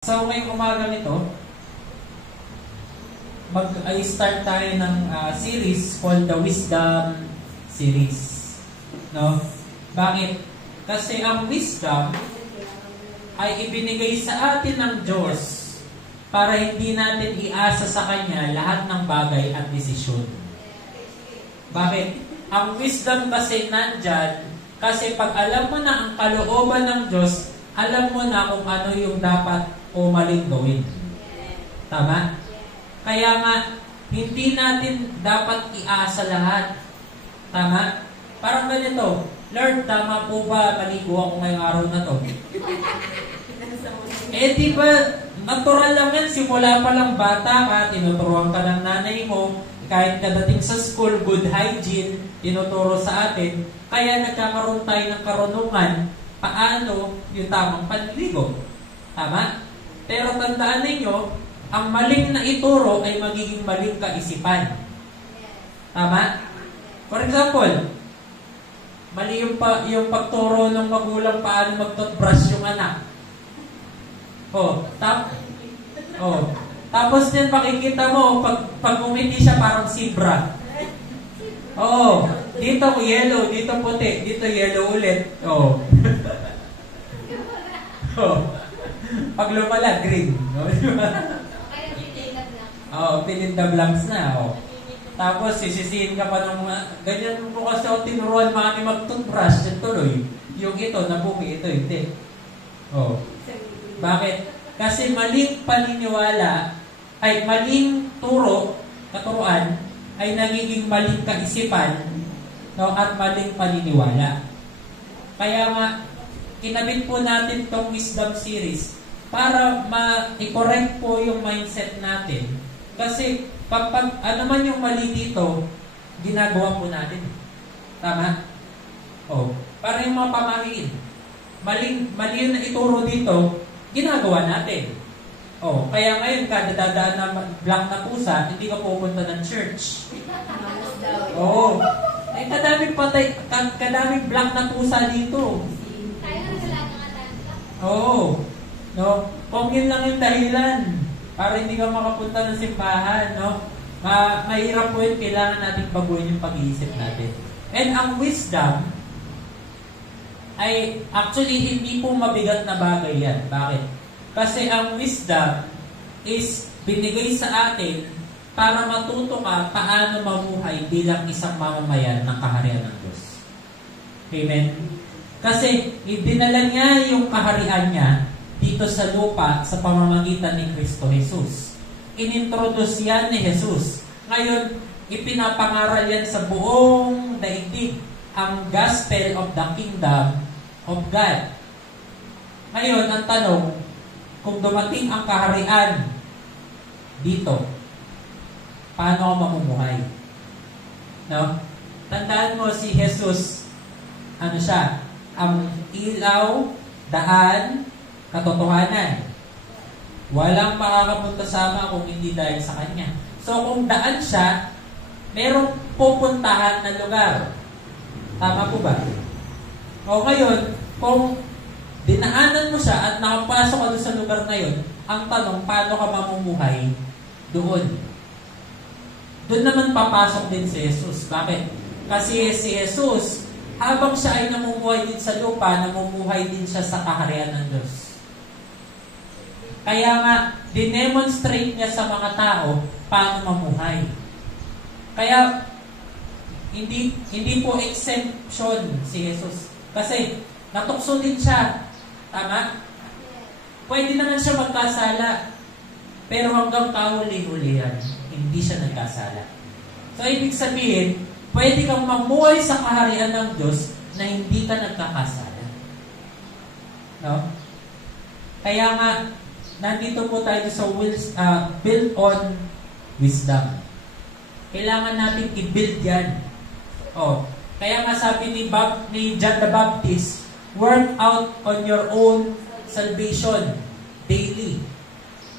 So, ngayong umaga nito, mag-start tayo ng series called the Wisdom Series. No? Bakit? Kasi ang wisdom ay ibinigay sa atin ng Diyos para hindi natin iasa sa Kanya lahat ng bagay at desisyon. Bakit? Ang wisdom kasi nandyan kasi pag alam mo na ang kalooban ng Diyos, alam mo na kung ano yung dapat o maling gawin. Tama? Kaya nga, hindi natin dapat iasa lahat. Tama? Parang ganito, Lord, tama po ba maligo ako ngayong araw na to? Di ba, natural lang yan, simula pa lang bata ka, tinuturuan ka ng nanay mo, kahit kadating sa school, good hygiene, tinuturo sa atin, kaya nagkakaroon tayo ng karunungan, paano yung tamang panligo. Tama? Pero tandaan ninyo, ang maling na ituro ay magiging maling kaisipan. Tama? For example, mali yung pagturo ng magulang paano mag-toothbrush yung anak. Tapos din makikita mo, pag umiti siya parang zebra. Dito yellow, dito puti, dito yellow ulit. Pag lumala, green. Fill in the blanks na. Tapos, sisisihin ka pa ng mga, ganyan mo kasi tinuruan mami mag-toothbrush, yan tuloy. Yung ito, nabumi, ito, hindi. Bakit? Kasi maling paniniwala, ay maling katuruan, ay nagiging maling kaisipan, at maling paniniwala. Kaya nga, kinabit po natin itong Wisdom Series para ma-correct po yung mindset natin. Kasi kapag ano man yung mali dito, ginagawa po natin. Tama? Para yung mga pamahiin. Mali yung naituro dito, ginagawa natin. Kaya ngayon, kada dadaan na black na pusa, hindi ka pupunta ng church. Kadaming black na pusa dito. Kung yun lang yung dahilan para hindi ka makapunta ng simbahan, mahirap po yun, kailangan natin baguhin yung pag-iisip natin. And ang wisdom ay actually hindi po mabigat na bagay yan. Bakit? Kasi ang wisdom is binigay sa atin para matuto ka paano mamuhay bilang isang mamamayan ng kaharian ng Diyos. Amen? Kasi idinala niya yung kaharian niya dito sa lupa sa pamamagitan ni Kristo Jesus. Inintroduce yan ni Jesus. Ngayon, ipinapangaral yan sa buong daigdig ang gospel of the kingdom of God. Ngayon, ang tanong, kung dumating ang kaharian dito, paano ako mamumuhay? Tandaan mo si Jesus, ano siya? Ang ilaw, daan, katotohanan. Walang makakapunta sama kung hindi dahil sa Kanya. So kung daan siya, merong pupuntahan na lugar. Tama po ba? Ngayon, kung dinaanan mo siya at nakapasok ka doon sa lugar na yun, ang tanong, paano ka mamumuhay doon? Doon naman papasok din si Jesus. Bakit? Kasi si Jesus, habang siya ay namumuhay din sa lupa, namumuhay din siya sa kaharian ng Diyos. Kaya nga, dinemonstrate niya sa mga tao paano mamuhay. Kaya, hindi po exemption si Jesus. Kasi, natukso din siya. Tama? Pwede naman siya magkasala. Pero hanggang kahuli-hulihan, hindi siya nagkasala. So, ibig sabihin, pwede kang mamuhay sa kaharian ng Diyos na hindi ka nagkakasala. Kaya nga, nandito po tayo sa build on wisdom. Kailangan natin i-build yan. Kaya nga sabi ni John the Baptist, work out on your own salvation daily.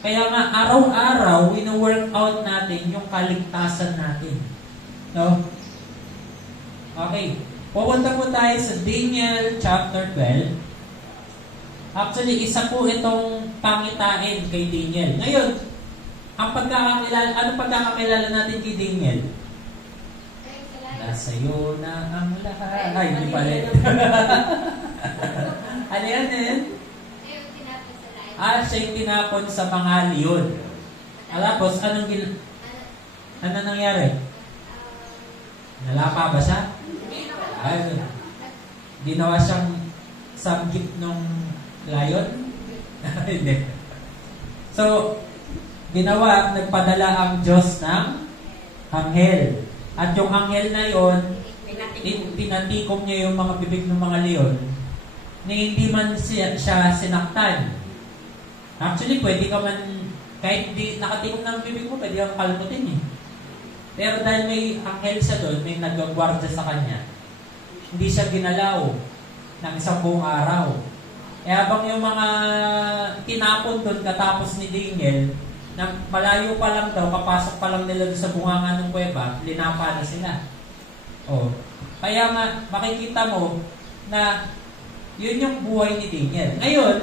Kaya nga araw-araw, wino-work out natin yung kaligtasan natin. Okay. Pupunta po tayo sa Daniel chapter 12. Actually, isa po itong pangitain kay Daniel. Ngayon, ano pagkakakilala natin kay Daniel? Nasa'yo na ang lahat. Ay, hindi pala. Ano yan eh? Siya yung tinapon sa mga leon. Tapos, ano nangyari? Nalapa ba siya? Ay, ginawa siyang samgip ng lion? Hindi. So, nagpadala ang Diyos ng anghel. At yung anghel na yon, pinatikom niya yung mga bibig ng mga leon na hindi man siya sinaktan. Actually, pwede ka man, kahit hindi nakatikom ng bibig mo, pwede kang kalputin eh. Pero dahil may anghel siya doon, may nagagwardya sa kanya, hindi siya ginalaw ng isang buong araw. Habang yung mga tinapon doon katapos ni Daniel, na malayo pa lang daw, kapasok pa lang nila doon sa bungangan ng kuweba, linapa na sila. Kaya nga, makikita mo na yun yung buhay ni Daniel. Ngayon,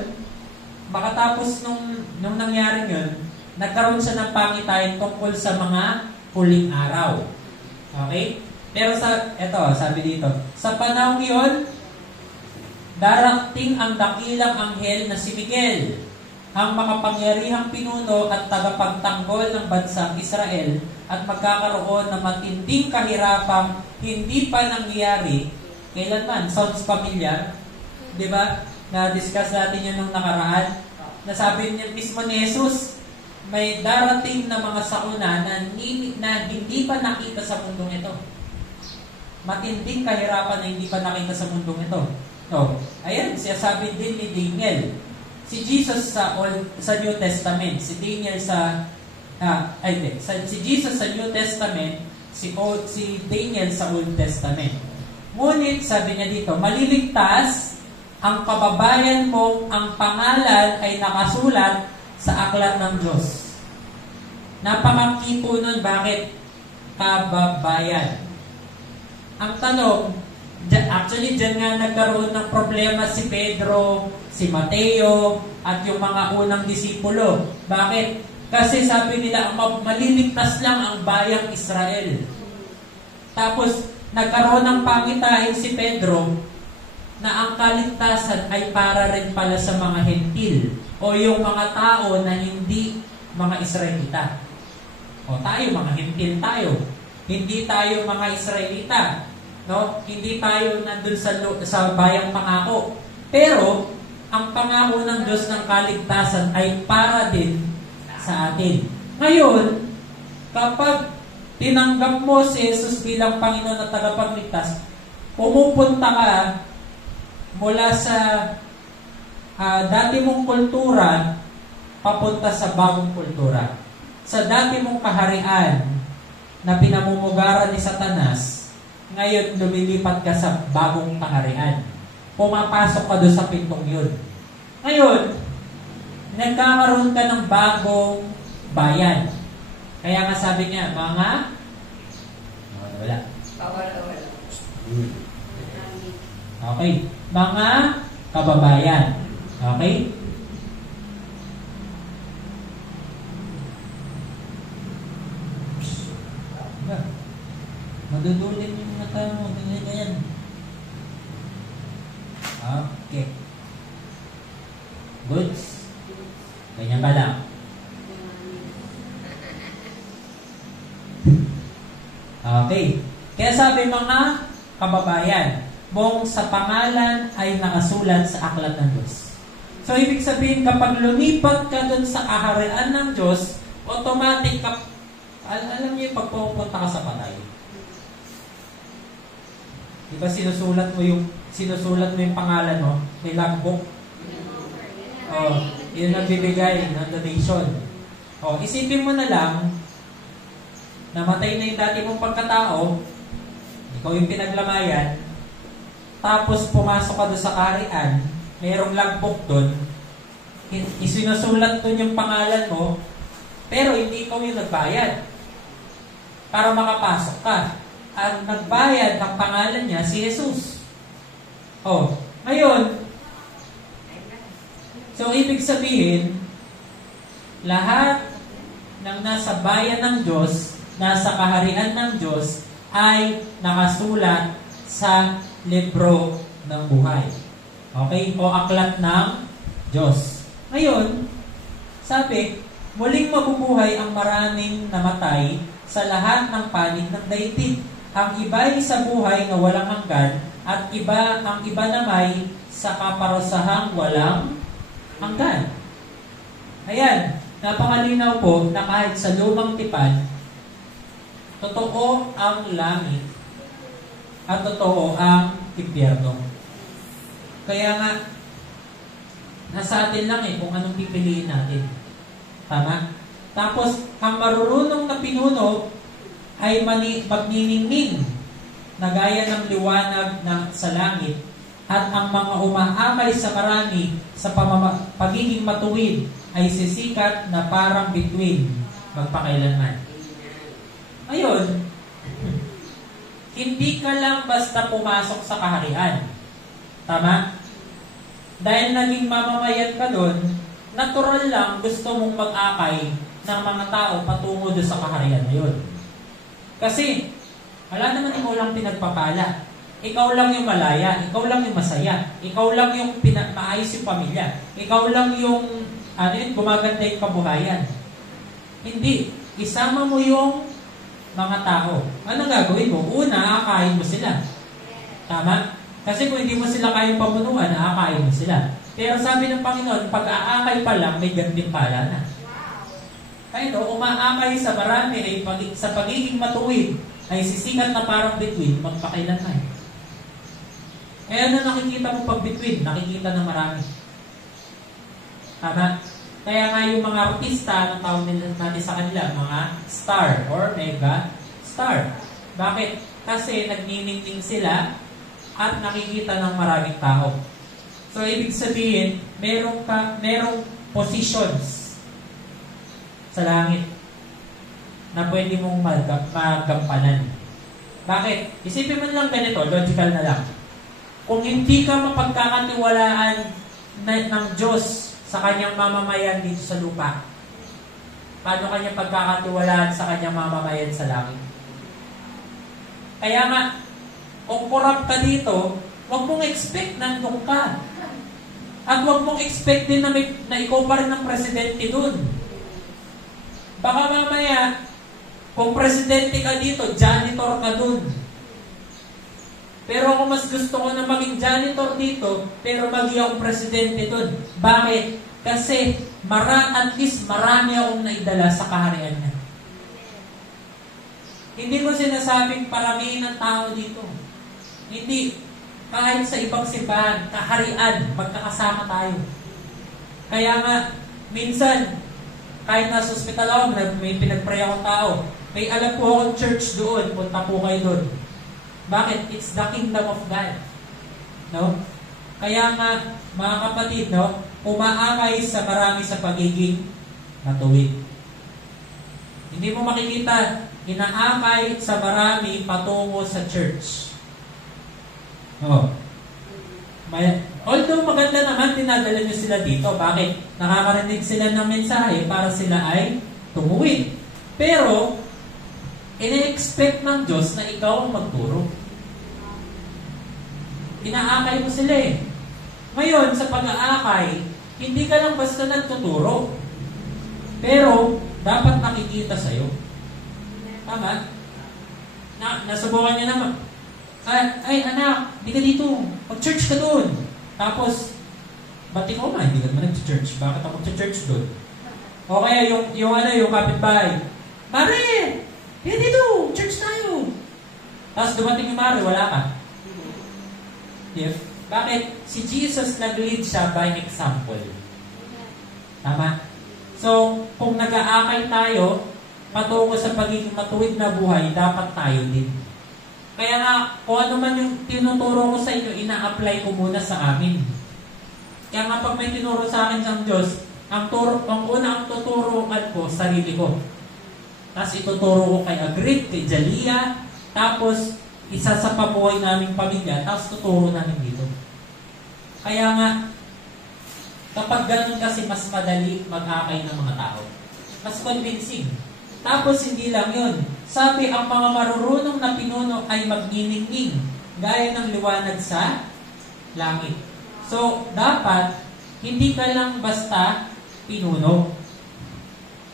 makatapos nung nangyari yun, nagkaroon siya ng pangitain tungkol sa mga huling araw. Okay? Pero sabi dito, sa panahon yun, darating ang dakilang anghel na si Miguel, ang makapangyarihang pinuno at tagapagtanggol ng bansang Israel, at magkakaroon ng matinding kahirapang hindi pa nangyayari kailanman. Sounds familiar? Diba? Na-discuss natin yun nung nakaraan. Nasabi niya mismo ni Jesus, may darating na mga sakuna na hindi pa nakita sa mundong ito. Matinding kahirapan na hindi pa nakita sa mundong ito. Ayan, siya sabi din ni Daniel. Si Jesus sa New Testament, si Daniel si Jesus sa New Testament, si Daniel sa Old Testament. Ngunit, sabi niya dito, maliligtas ang kababayan mong ang pangalan ay nakasulat sa aklat ng Diyos. Napakakipo nun, bakit kababayan? Ang tanong, actually, dyan nga nagkaroon ng problema si Pedro, si Mateo, at yung mga unang disipulo. Bakit? Kasi sabi nila, maliligtas lang ang bayang Israel. Tapos, nagkaroon ng pangitain si Pedro na ang kaligtasan ay para rin pala sa mga hentil o yung mga tao na hindi mga Israelita. Tayo, mga hentil tayo. Hindi tayo mga Israelita. No? Hindi tayo nandun sa bayang pangako. Pero, ang pangako ng Diyos ng kaligtasan ay para din sa atin. Ngayon, kapag tinanggap mo si Jesus bilang Panginoon at tagapagligtas, pumupunta ka mula sa dati mong kultura papunta sa bagong kultura. Sa dati mong kaharian na pinamumugaran ni Satanas, ngayon lumilipat ka sa bagong kaharian. Pumapasok ka doon sa pintong yun. Ngayon, nagkakaroon ka ng bagong bayan. Kaya nga sabi niya, wala. Okay. Mga kababayan. Okay? Madudulin yung mga tayo mo. Ganyan. Okay. Goods? Ganyan ba lang? Okay. Kaya sabi mga kababayan, mong sa pangalan ay nakasulat sa aklat ng Diyos. So, ibig sabihin, kapag lumipat ka dun sa kaharian ng Diyos, automatic ka, alam niyo, pag pupunta ka sa patay. Diba sinusulat mo yung pangalan mo, may logbook. Yun ang bibigay ng donation. Isipin mo na lang, namatay na yung dati mong pagkatao, ikaw yung pinaglamayan, tapos pumasok ka doon sa kaharian, mayroong logbook doon, isinusulat doon yung pangalan mo, pero hindi ikaw yung nagbayad para makapasok ka. Ang nagbayad ng pangalan niya, si Jesus. Ngayon, So, ibig sabihin, lahat ng nasa bayan ng Diyos, nasa kaharian ng Diyos, ay nakasulat sa libro ng buhay. Okay? O aklat ng Diyos. Ngayon, sabi, muling mabubuhay ang maraming namatay sa lahat ng panig ng daigdig. Ang iba ay sa buhay na walang hanggan, at ang iba namay sa kaparusahang walang hanggan. Ayan, napakalinaw po na kahit sa lumang tipan, totoo ang langit at totoo ang impyerno. Kaya nga, nasa atin lang kung anong pipiliin natin. Tama? Tapos, ang marurunong na pinuno ay magniningning na gaya ng liwanag sa langit, at ang mga umaakay sa marami sa pagiging matuwid ay sisikat na parang bituin magpakailanman. Ngayon, hindi ka lang basta pumasok sa kaharian. Tama? Dahil naging mamamayan ka doon, natural lang gusto mong mag-akay ng mga tao patungo doon sa kaharian na yun. Kasi, wala naman ikaw lang pinagpapala. Ikaw lang yung malaya. Ikaw lang yung masaya. Ikaw lang yung maayos yung pamilya. Ikaw lang yung gumaganda yung kabuhayan. Hindi. Isama mo yung mga tao. Ano gagawin mo? Una, aakayin mo sila. Tama? Kasi kung hindi mo sila kayang pamunuan, aakayin mo sila. Pero sabi ng Panginoon, pag-aakay pa lang, may gantimpala na. Kaya umaakay sa marami ay sa pagiging matuwid ay sisikat na parang bituin magpakailanman. Kaya na nakikita mo pag bituin, nakikita ng marami. Tama? Kaya nga yung mga artista, ang tawag natin sa kanila, mga star or mega star. Bakit? Kasi nagniningning sila at nakikita ng maraming tao. So, ibig sabihin, merong positions sa langit na pwede mong magampanan. Bakit? Isipin mo lang ganito, logical na lang. Kung hindi ka mapagkakatiwalaan ng Diyos sa kanyang mamamayan dito sa lupa, paano kanya pagkakatiwalaan sa kanyang mamamayan sa langit? Kaya nga, kung corrupt ka dito, huwag mong expect nandun ka. At huwag mong expect din na ikaw pa rin ang presidente dun. Baka mamaya, kung presidente ka dito, janitor ka dun. Pero ako mas gusto ko na maging janitor dito, pero maging akong presidente dun. Bakit? Kasi at least marami akong naidala sa kaharian niya. Hindi ko sinasabing paramihin ng tao dito. Hindi. Kahit sa ibang simbahan, kaharian, magkakasama tayo. Kaya nga, minsan, kahit nasa hospital ako, may pinag-pray akong tao, may alam po akong church doon, punta po kayo doon. Bakit? It's the kingdom of God. No? Kaya nga, mga kapatid, no, umaakay sa marami sa pagiging matuwid. Hindi mo makikita, inaakay sa marami patungo sa church. Oh. Although maganda naman, dinadala nyo sila dito. Bakit? Nakakarinig sila ng mensahe para sila ay tumuwid. Pero, ina-expect ng Diyos na ikaw ang magturo. Inaakay mo sila eh. Ngayon, sa pag-aakay, hindi ka lang basta nagtuturo. Pero, dapat nakikita sa'yo. Tama? Nasubukan niya naman. Ay anak, di ka dito. Mag-church ka doon. Tapos, ba't ikaw na? Hindi ka naman nag-church. Bakit ako mag-church doon? O kaya yung kapitbahay. Mare! Di dito! Church tayo! Tapos dumating yung Mare, wala ka. Yes. Bakit? Si Jesus nag-lead siya by example. Tama? So, kung nag-aakay tayo, patungo sa pagiging matuwid na buhay, dapat tayo din. Kaya nga, kung ano man yung tinuturo ko sa inyo, ina-apply ko muna sa amin. Kaya nga pag may tinuro sa akin ng Diyos, ang unang tuturuan ko, sarili ko. Tapos ituturo ko kay Agrit, kay Jalia, tapos isa sa pabuhay naming pamilya, tapos tuturo namin dito. Kaya nga, Kapag ganun kasi mas madali mag-akay ng mga tao. Mas convincing. Tapos hindi lang yun. Sabi, ang mga marurunong na pinuno ay magniningning gaya ng liwanag sa langit. So, dapat, hindi ka lang basta pinuno.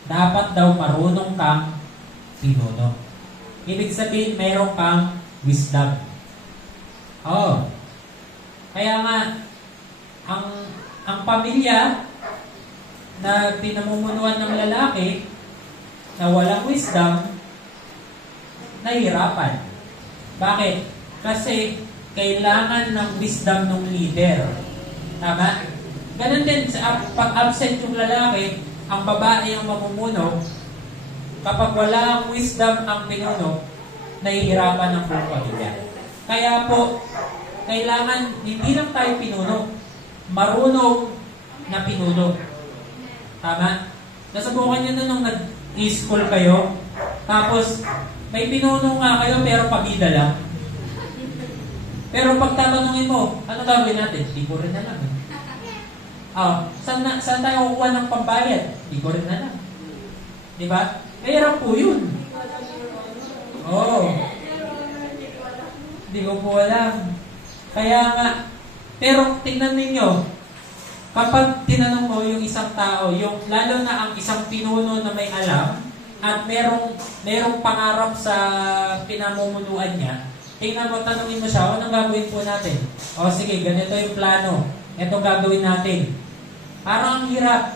Dapat daw marunong kang pinuno. Ibig sabihin, meron kang wisdom. Oh. Kaya nga, ang pamilya na pinamumunuan ng lalaki na walang wisdom, nahihirapan. Bakit? Kasi kailangan ng wisdom ng leader. Tama? Ganun din, pag absent yung lalaki, ang babae ang mamumuno, kapag walang wisdom ang pinuno, nahihirapan ang buong pamilya. Kaya po, kailangan hindi lang tayo pinuno, marunong na pinuno. Tama? Nasubukan nyo na nung nag-school kayo, tapos may pinuno nga kayo pero pabida lang. Pero pag tatanungin mo, ano gagawin natin? Di ko rin alam. Saan tayo kukuha ng pambayad? Di ko rin alam. Di ba? Kaya po yun. Di ko po alam. Kaya nga, pero tingnan ninyo, kapag tinanong mo yung isang tao, lalo na ang isang pinuno na may alam, at merong pangarap sa pinamumunuan niya, tingnan mo, tanungin mo siya, anong gagawin po natin? Sige, ganito yung plano. Ito gagawin natin. Parang ang hirap.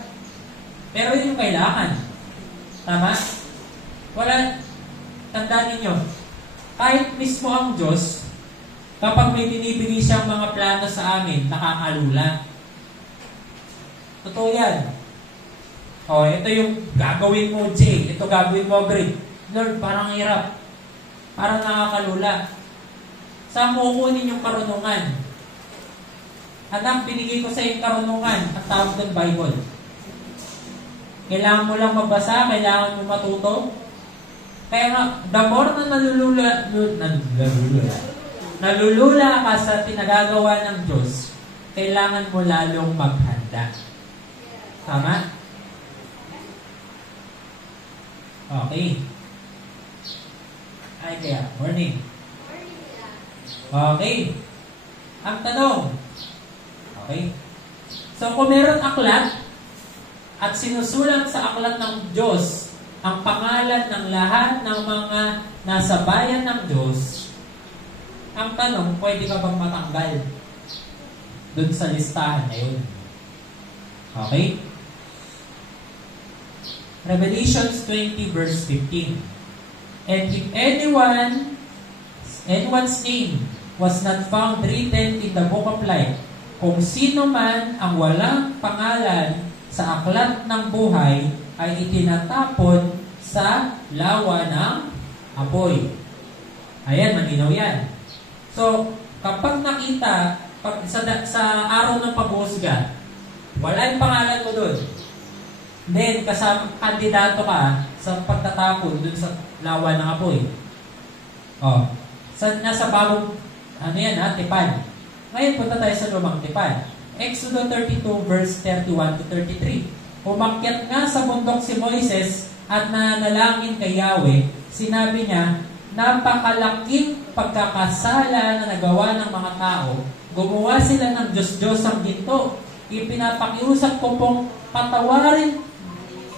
Pero yun yung kailangan. Tama? Tandaan ninyo, kahit mismo ang Diyos, kapag may binibigay siyang mga plano sa amin, nakakalula. Totoo yan. Ito yung gagawin mo, Jay. Ito gagawin mo, Bri. Lord, parang hirap. Parang nakakalula. Saan mo kukunin yung karunungan? Anak, binigay ko sa yung karunungan. Ang tawag doon, Bible. Kailangan mo lang mabasa, kailangan mo matuto. Kaya nga, the more na nalulula ka sa pinagagawa ng Diyos, kailangan mo lalong maghanda. Tama? Okay. Ay, kaya, morning. Okay. Ang tanong. Okay. So, kung meron aklat at sinusulat sa aklat ng Diyos ang pangalan ng lahat ng mga nasa bayan ng Diyos, ang tanong, pwede ka bang matanggal dun sa listahan na yun? Okay? Revelations 20 verse 15. And if anyone's name was not found written in the book of life, kung sino man ang walang pangalan sa aklat ng buhay ay itinatapon sa lawa ng apoy. Ayan, malinaw yan. So, kapag nakita, sa araw ng pag-uusga, wala yung pangalan mo doon. Then, kasama, kandidato ka sa pagtatapon doon sa lawa ng apoy. Nasa bagong, tipan. Ngayon, punta tayo sa lumang tipan. Exodus 32 verse 31 to 33. Umakyat nga sa bundok si Moises at nanalangin kay Yahweh. Sinabi niya, napakalaking pagkakasala na nagawa ng mga tao. Gumawa sila ng Diyos-Diyos ang ginto. Ipinapakiusap ko pong patawarin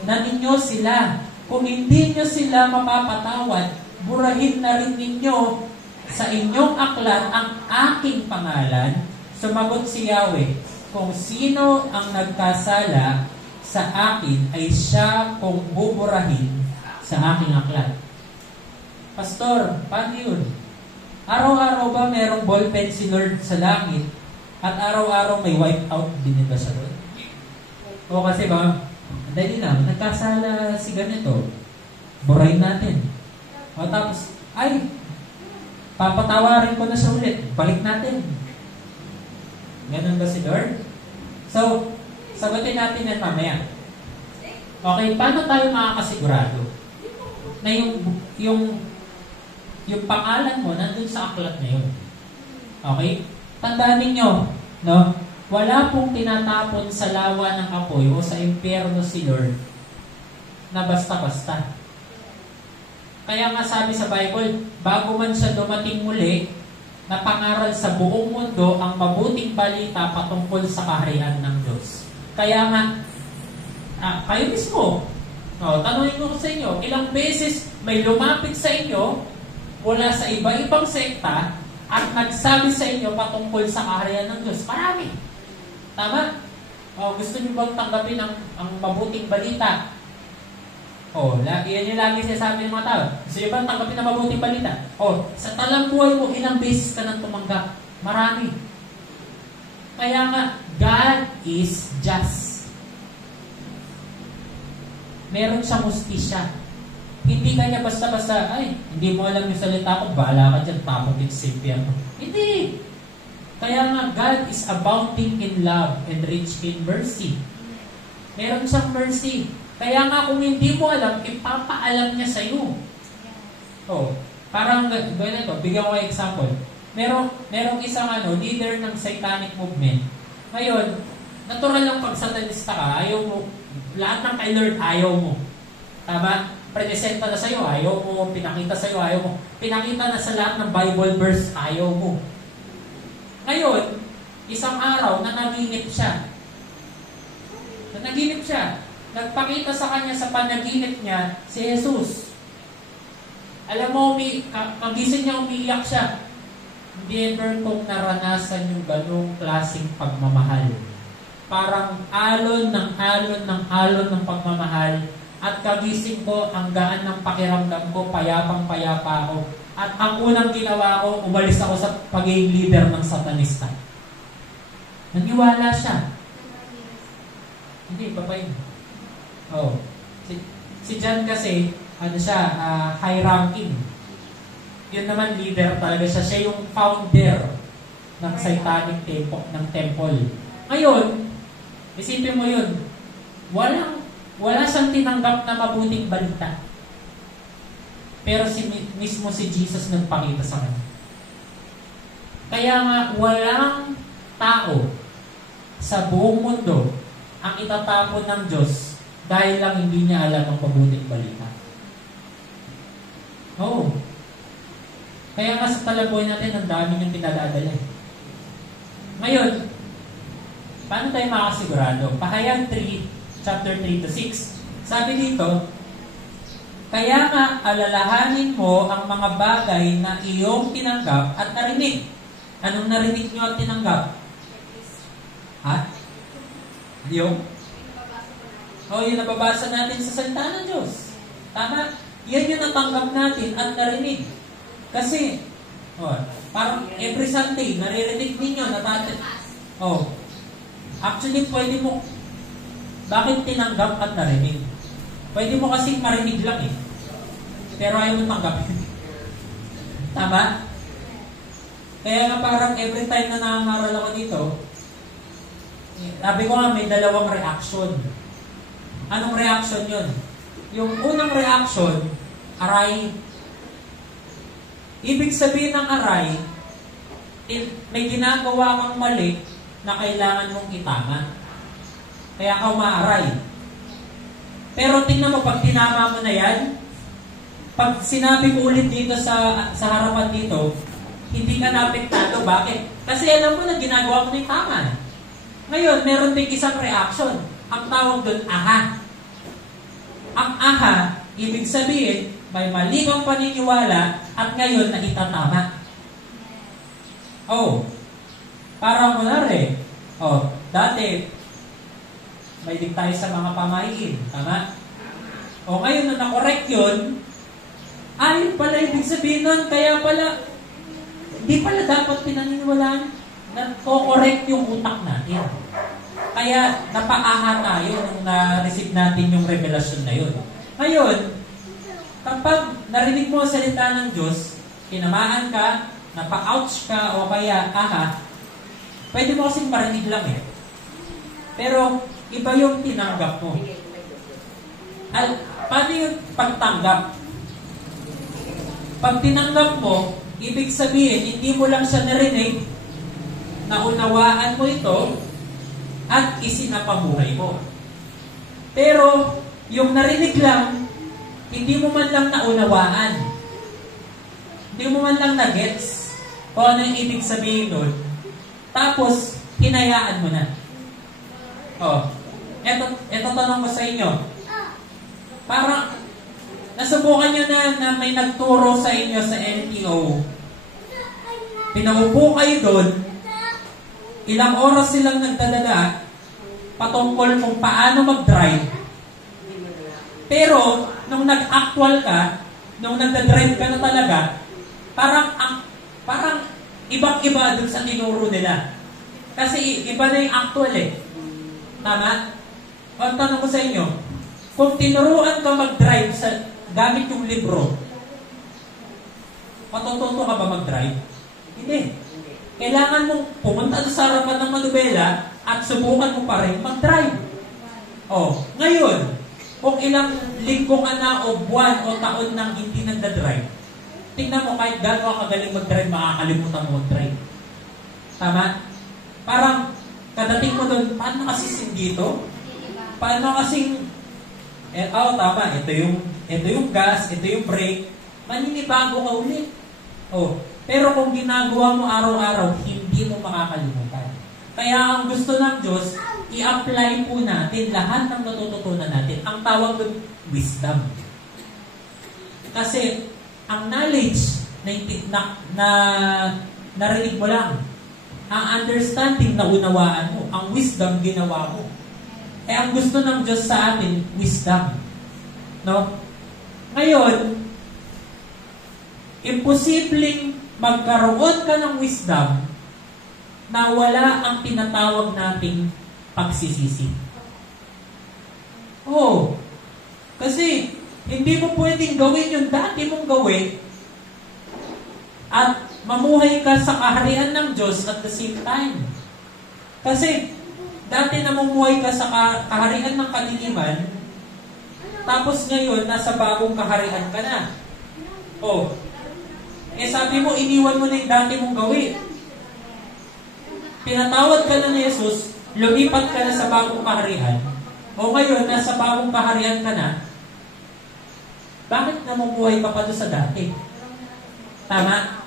na ninyo sila. Kung hindi nyo sila mapapatawad, burahin na rin ninyo sa inyong aklat ang aking pangalan. Sumagot si Yahweh, kung sino ang nagkasala sa akin ay siya kung buburahin sa aking aklat. Pastor, paano yun? Araw-araw ba merong ballpen si Lord sa langit at araw-araw may wipe out din ba siya doon? O kasi ba, dali lang, nagkasala si ganito, burahin natin. O tapos, papatawarin ko na siya ulit, balik natin. Ganun ba si Lord? So, sagutin natin yan mamaya. Okay, paano tayo makakasigurado na yung pangalan mo nandun sa aklat na yun? Okay? Tandaan ninyo, no? wala pong tinatapon sa lawa ng apoy o sa impyerno si Lord na basta-basta. Kaya nga sabi sa Bible, bago man siya dumating muli, napangaral sa buong mundo ang mabuting balita patungkol sa kaharian ng Diyos. Kaya nga, kayo mismo, tanungin ko sa inyo, ilang beses may lumapit sa inyo mula sa iba-ibang sekta at nagsabi sa inyo patungkol sa kaharian ng Diyos? Marami. Tama? Gusto niyo bang tanggapin ang mabuting balita? Yan yung lagi sinasabi ng mga tao. Gusto niyo bang tanggapin ang mabuting balita? Sa talang buhay mo, ilang beses ka nang tumanggap? Marami. Kaya nga, God is just. Meron siyang hustisya. Hindi ka niya basta-basta, hindi mo alam yung salita ko, bahala ka dyan, tapos itisipyan mo. Hindi. Kaya nga, God is abounding in love and rich in mercy. Meron siyang mercy. Kaya nga, kung hindi mo alam, ipapaalam niya sa iyo. Parang, gawin ito, bigyan ko example. Merong isang leader ng satanic movement. Ngayon, natural lang pag satanista ka, ayaw mo, lahat ng kay Lord, ayaw mo. Tama? Presenta na sa'yo, ayaw mo. Pinakita sa'yo, ayaw mo. Pinakita na sa lahat ng Bible verse, ayaw mo. Ngayon, isang araw, nanaginip siya. Nagpakita sa kanya sa panaginip niya si Jesus. Alam mo, kagising niya, umiiyak siya. Hindi ever kong naranasan yung ganung klaseng pagmamahal. Parang alon ng pagmamahal. At kagising ko, ang gaan ng pakiramdam ko, payapang-payapa ako. At ang unang ginawa ko, umalis ako sa pagiging leader ng satanista. Naniwala siya. Hindi, babae. Si John kasi, high ranking. Yun naman, leader talaga siya. Siya yung founder ng satanic temple. Ngayon, isipin mo yun, wala siyang tinanggap na mabuting balita. Pero mismo si Jesus nagpakita sa kanya. Kaya nga, walang tao sa buong mundo ang itatapon ng Diyos dahil lang hindi niya alam ang mabuting balita. Kaya nga sa talaboy natin, ang dami niyang pinadadala. Ngayon, paano tayo makasigurado? Pahayag 3, chapter 3 to 6. Sabi dito, kaya nga alalahanin mo ang mga bagay na iyong tinanggap at narinig. Anong narinig niyo at tinanggap? Yung nababasa natin sa salita ng Diyos. Tama? Yan yung natanggap natin at narinig. Kasi, parang every Sunday, naririnig ninyo, actually, pwede mo, bakit tinanggap at narinig? Pwede mo kasing marinig lang pero ayaw mo tanggapin. Tama? Kaya nga parang every time na nangangaral ako dito, sabi ko nga may dalawang reaction. Anong reaction yun? Yung unang reaction, aray. Ibig sabihin ng aray, may ginagawa kang mali na kailangan mong itama. Kaya ka umaaray. Pero tingnan mo, pag tinama mo na yan, pag sinabi ko ulit dito sa harapan dito, hindi ka napektado. Bakit? Kasi alam mo na ginagawa mo na yung tama. Ngayon, meron din isang reaction. Ang tawag doon, aha. Ang aha, ibig sabihin, may mali kang paniniwala at ngayon na itatama. Parang kunwari, dati, may din tayo sa mga pamahiin. Tama? Ngayon na na-correct yun, yun pala ibig sabihin nun, kaya pala, hindi pala dapat pinaniniwalaan na correct yung utak natin. Kaya napaaha tayo nung na-receive natin yung revelasyon na yun. Ngayon, kapag narinig mo ang salita ng Diyos, tinamaan ka, napa-ouch ka, o kaya pwede mo kasing marinig lang Pero, iba yung tinanggap mo. Paano yung pagtanggap? Pag tinanggap mo, ibig sabihin, hindi mo lang siya narinig, naunawaan mo ito, at isinapabuhay mo. Pero, yung narinig lang, hindi mo man lang naunawaan. Hindi mo man lang na-gets kung ano yung ibig sabihin nun. Tapos, hinayaan mo na. Eto tanong ko sa inyo. Parang, nasubukan nyo na may nagturo sa inyo sa LTO. Pinaupo kayo doon, ilang oras silang nagdadala patungkol kung paano mag-drive. Pero, nung nag-actual ka, nung nagda-drive ka na talaga, parang ibang-iba dun sa tinuro nila. Kasi iba na yung actual eh. Tama? Ang tanong ko sa inyo, kung tinuruan ka mag-drive gamit yung libro, matututo ka ba mag-drive? Hindi. Kailangan mong pumunta sa harapan ng manubela at subukan mo pa rin mag-drive. Ngayon, kung ilang linggo ka na o buwan o taon nang hindi nagda-drive, tingnan mo kahit gano'n kagaling mag-drive, makakalimutan mo mag-drive. Tama? Parang, kadating mo doon, paano kasing dito? Paano kasing, tama, ito yung gas, ito yung brake, maninibago ka ulit. Pero kung ginagawa mo araw-araw, hindi mo makakalimutan. Kaya ang gusto ng Diyos, i-apply po natin lahat ng natututunan natin. Ang tawag doon, wisdom. Kasi, ang knowledge na narinig mo lang, ang understanding na unawaan mo, ang wisdom ginawa mo. Ang gusto ng Diyos sa atin, wisdom. No? Ngayon, imposibleng magkaroon ka ng wisdom na wala ang tinatawag nating pagsisisi. Kasi hindi mo pwedeng gawin yung dati mong gawin at mamuhay ka sa kaharian ng Diyos at the same time. Kasi dati namumuhay ka sa kaharian ng kadiliman, tapos ngayon nasa bagong kaharian ka na. Sabi mo, iniwan mo na yung dati mong gawin. Pinatawad ka na ni Jesus, lumipat ka na sa bagong kaharian, ngayon, nasa bagong kaharian ka na, bakit namumuhay ka pa doon sa dati? Tama?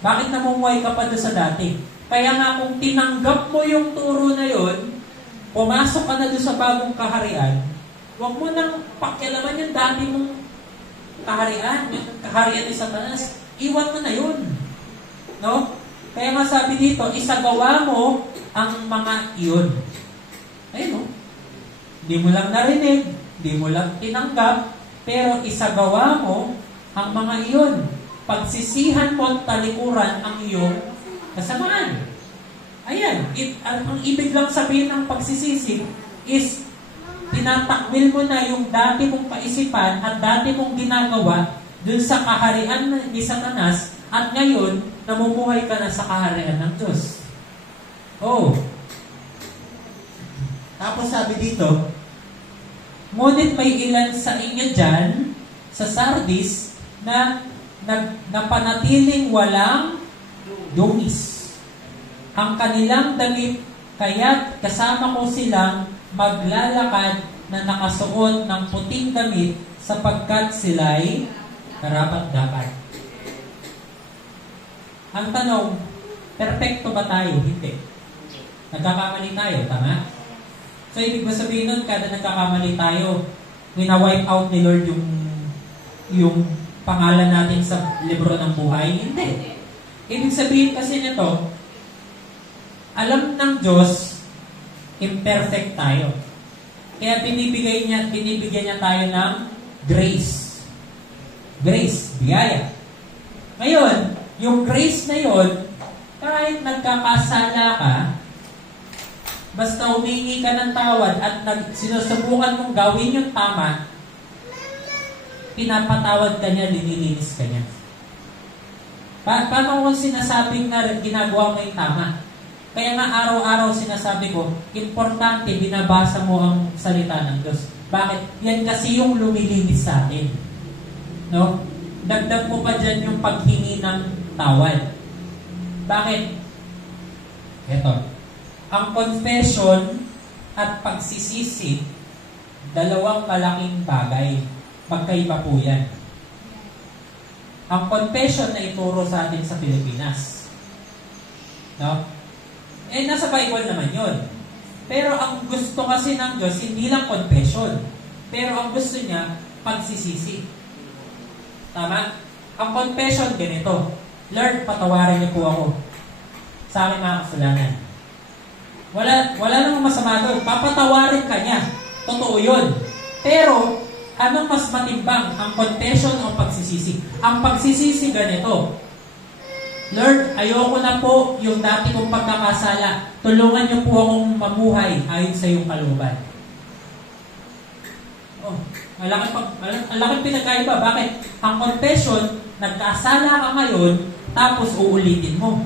Bakit namumuhay ka pa doon sa dati? Kaya nga, kung tinanggap mo yung turo na yon, pumasok ka na doon sa bagong kaharian, huwag mo nang pakialaman yung dati mong kaharian, yung kaharian ni Satanas, iwan mo na yun. No? Kaya nga sabi dito, isagawa mo ang mga iyon. Ayun, no? Hindi mo lang narinig, hindi mo lang tinanggap, pero isagawa mo ang mga iyon. Pagsisihan mo at talikuran ang iyong kasamaan. Ayan, ang ibig lang sabihin ng pagsisisi is tinatakwil mo na yung dati mong kaisipan at dati mong ginagawa dun sa kaharian ni Satanas at ngayon, namumuhay ka na sa kaharian ng Diyos. Tapos sabi dito, ngunit may ilan sa inyo dyan, sa Sardis, na napanatiling walang dungis. Ang kanilang damit, kaya't kasama ko silang maglalakad na nakasuot ng puting damit sapagkat sila'y karapat-dapat. Ang tanong, perfecto ba tayo? Hindi. Nagkakamali tayo, tama? So, ibig ba sabihin nun, kada nagkakamali tayo, wina-wipe out ni Lord yung pangalan natin sa libro ng buhay? Hindi. Ibig sabihin kasi nito, alam ng Diyos, imperfect tayo. Kaya binibigyan niya tayo ng grace. Grace, biyaya. Ngayon, yung grace na yon, kahit nagkakasala ka, basta humingi ka ng tawad at sinusubukan mong gawin yung tama, pinapatawad ka niya, linilinis ka niya. Paano kung sinasabing na ginagawa mo yung tama? Kaya nga araw-araw sinasabi ko, importante binabasa mo ang salita ng Diyos. Bakit? Yan kasi yung lumilinis sa atin. No? Dagdag mo pa dyan yung paghingi ng tawad. Bakit? Eto. ang confession at pagsisisi, dalawang malaking bagay. Magkaiba po yan. Ang confession na ituro sa atin sa Pilipinas. No? Nasa Bible naman yun. Pero ang gusto kasi ng Diyos, hindi lang confession. Pero ang gusto niya, pagsisisi. Tama? Ang confession, ganito. Lord, patawarin niyo po ako sa aking mga kasalanan. Wala namang masama doon. Papatawarin ka niya. Totoo yun. Pero, anong mas matimbang? Ang confession o pagsisisi? Ang pagsisisi, ganito. Lord, ayoko na po yung dati kong pagkakasala. Tulungan niyo po akong mamuhay ayon sa iyong kalooban. Oh, malaking pinagkaiba. Bakit? Ang confession, nagkasala ka ngayon, tapos uulitin mo.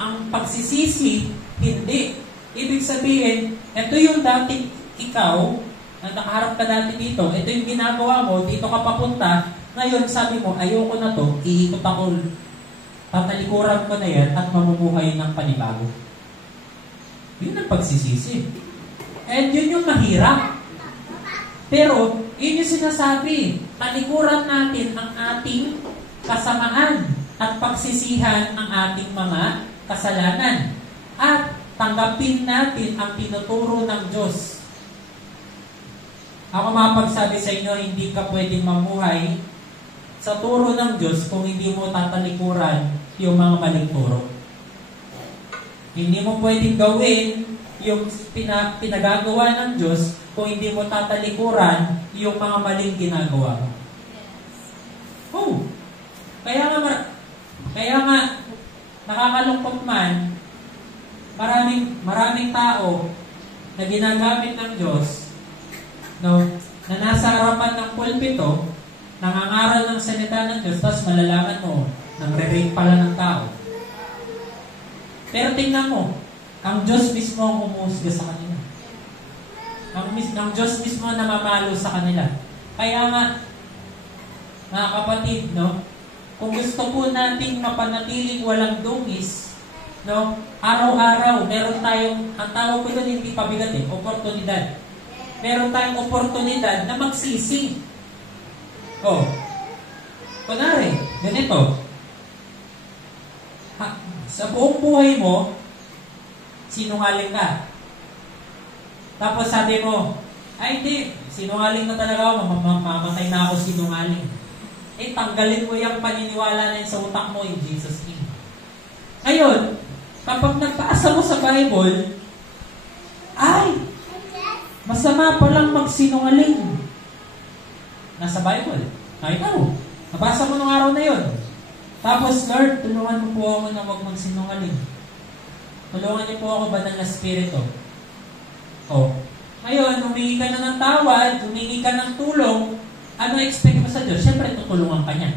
Ang pagsisisi, hindi. Ibig sabihin, ito yung dating ikaw, na nakaharap ka dati dito, ito yung ginagawa mo, dito ka papunta, ngayon sabi mo, ayoko na to, iikot ako, tatalikuran ko na yan, at mamumuhay ng panibago. Yun ang pagsisisi. And yun yung mahirap. Pero, yun yung sinasabi, talikuran natin ang ating kasamaan at pagsisihan ang ating mga kasalanan. At tanggapin natin ang tinuturo ng Diyos. Ako mapagsabi sa inyo, hindi ka pwedeng mamuhay sa turo ng Diyos kung hindi mo tatalikuran yung mga maling turo. Hindi mo pwedeng gawin yung pinagagawa ng Diyos kung hindi mo tatalikuran yung mga maling ginagawa mo. Oh, kaya nga, nakakalungkot man, maraming tao na ginagamit ng Diyos, no, na nasa harapan ng pulpito, nangangaral ng salita ng Diyos, tapos malalaman mo, nangre-rape pala ng tao. Pero tingnan mo, ang Diyos mismo ang umuhusga sa kanila. Ang Diyos mismo ang namamalo sa kanila. Kaya nga, mga kapatid, no, kung gusto po nating mapanatiling walang dungis, no, araw-araw, meron tayong, ang tawag ko doon, hindi pabigat oportunidad. Meron tayong oportunidad na magsisi. Oh, kunwari, ganito. Sa buong buhay mo, sinungaling ka. Tapos sabi mo, ay hindi, sinungaling na talaga ako, mamatay na ako sinungaling. Tanggalin mo yung paniniwala na yun sa utak mo in Jesus' name. Ngayon, kapag nagpasa mo sa Bible, ay, masama palang magsinungaling. Nasa Bible. Nakita mo. Nabasa mo nung araw na yun. Tapos, Lord, tulungan mo po ako na huwag magsinungaling. Tulungan niyo po ako, banal na spirito. Oh. Ngayon, humingi ka na ng tawad, humingi ka ng tulong, ano expect mo sa Diyos? Siyempre, tutulungan ka niya.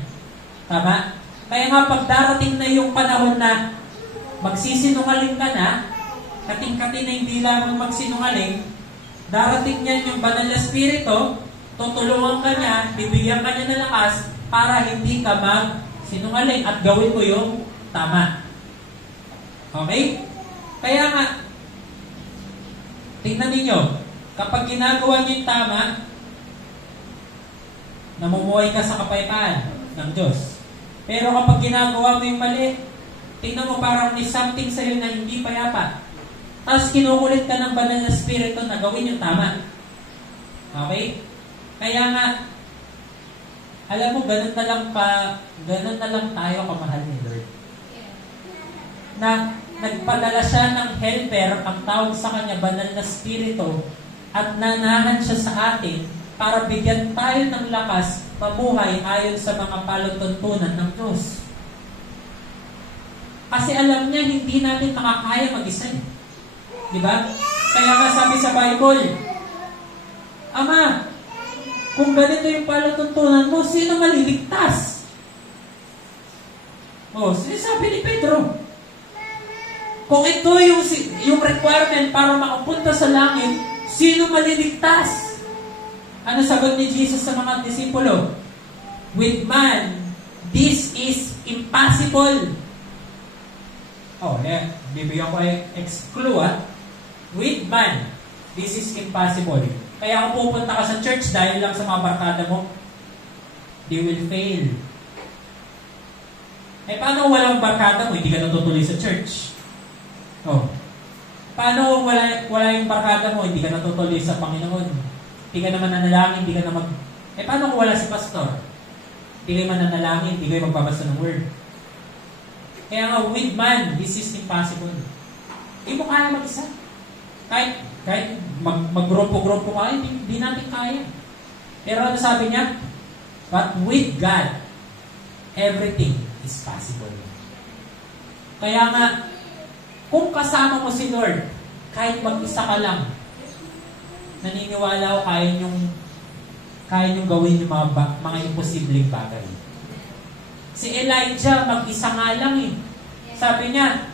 Tama? Kaya nga, pag darating na yung panahon na magsisinungaling ka na, kating-kating na hindi lamang magsinungaling, darating niyan yung banal na spirito, tutulungan ka niya, bibigyan ka niya ng lakas para hindi ka magsinungaling at gawin mo yung tama. Okay? Kaya nga, tingnan ninyo, kapag ginagawa niyo yung tama, namumuhay ka sa kapayapaan ng Diyos. Pero kapag ginagawa mo yung mali, tingnan mo parang may something sa'yo na hindi payapa. Tapos kinukulit ka ng banal na spirito na gawin yung tama. Okay? Kaya nga, alam mo, ganun na lang tayo kamahal ni Lord. Na nagpadala siya ng helper, ang tawag sa kanya, banal na spirito, at nanahan siya sa atin para bigyan tayo ng lakas mabuhay ayon sa mga palutuntunan ng Diyos. Kasi alam niya, hindi natin makakaya mag-isa. Diba? Kaya nga sabi sa Bible, Ama, kung ganito yung palutuntunan mo, sino maliligtas? Sinasabi ni Pedro, kung ito yung requirement para makapunta sa langit, sino maliligtas? Ano sagot ni Jesus sa mga disipulo? With man, this is impossible. bibigyan ko ay clue, with man, this is impossible. Kaya kung pupunta ka sa church dahil lang sa mga barkada mo, they will fail. Eh, paano kung walang barkada mo, hindi ka natutuloy sa church? Oh. Paano kung wala yung barkada mo, hindi ka natutuloy sa Panginoon? Hindi ka naman nanalangin, hindi ka naman... Eh, paano kung wala si pastor? Hindi kayo mananalangin, hindi kayo magbabasa ng word. Kaya nga, with man, this is impossible. Hindi mo kaya mag-isa. Kahit mag-grupo-grupo ka, hindi natin kaya. Pero ano sabi niya? But with God, everything is possible. Kaya nga, kung kasama mo si Lord, kahit mag-isa ka lang, naniniwala ko kaya niyong gawin yung mga imposibleng bagay. Si Elijah, mag-isa nga lang eh. Sabi niya,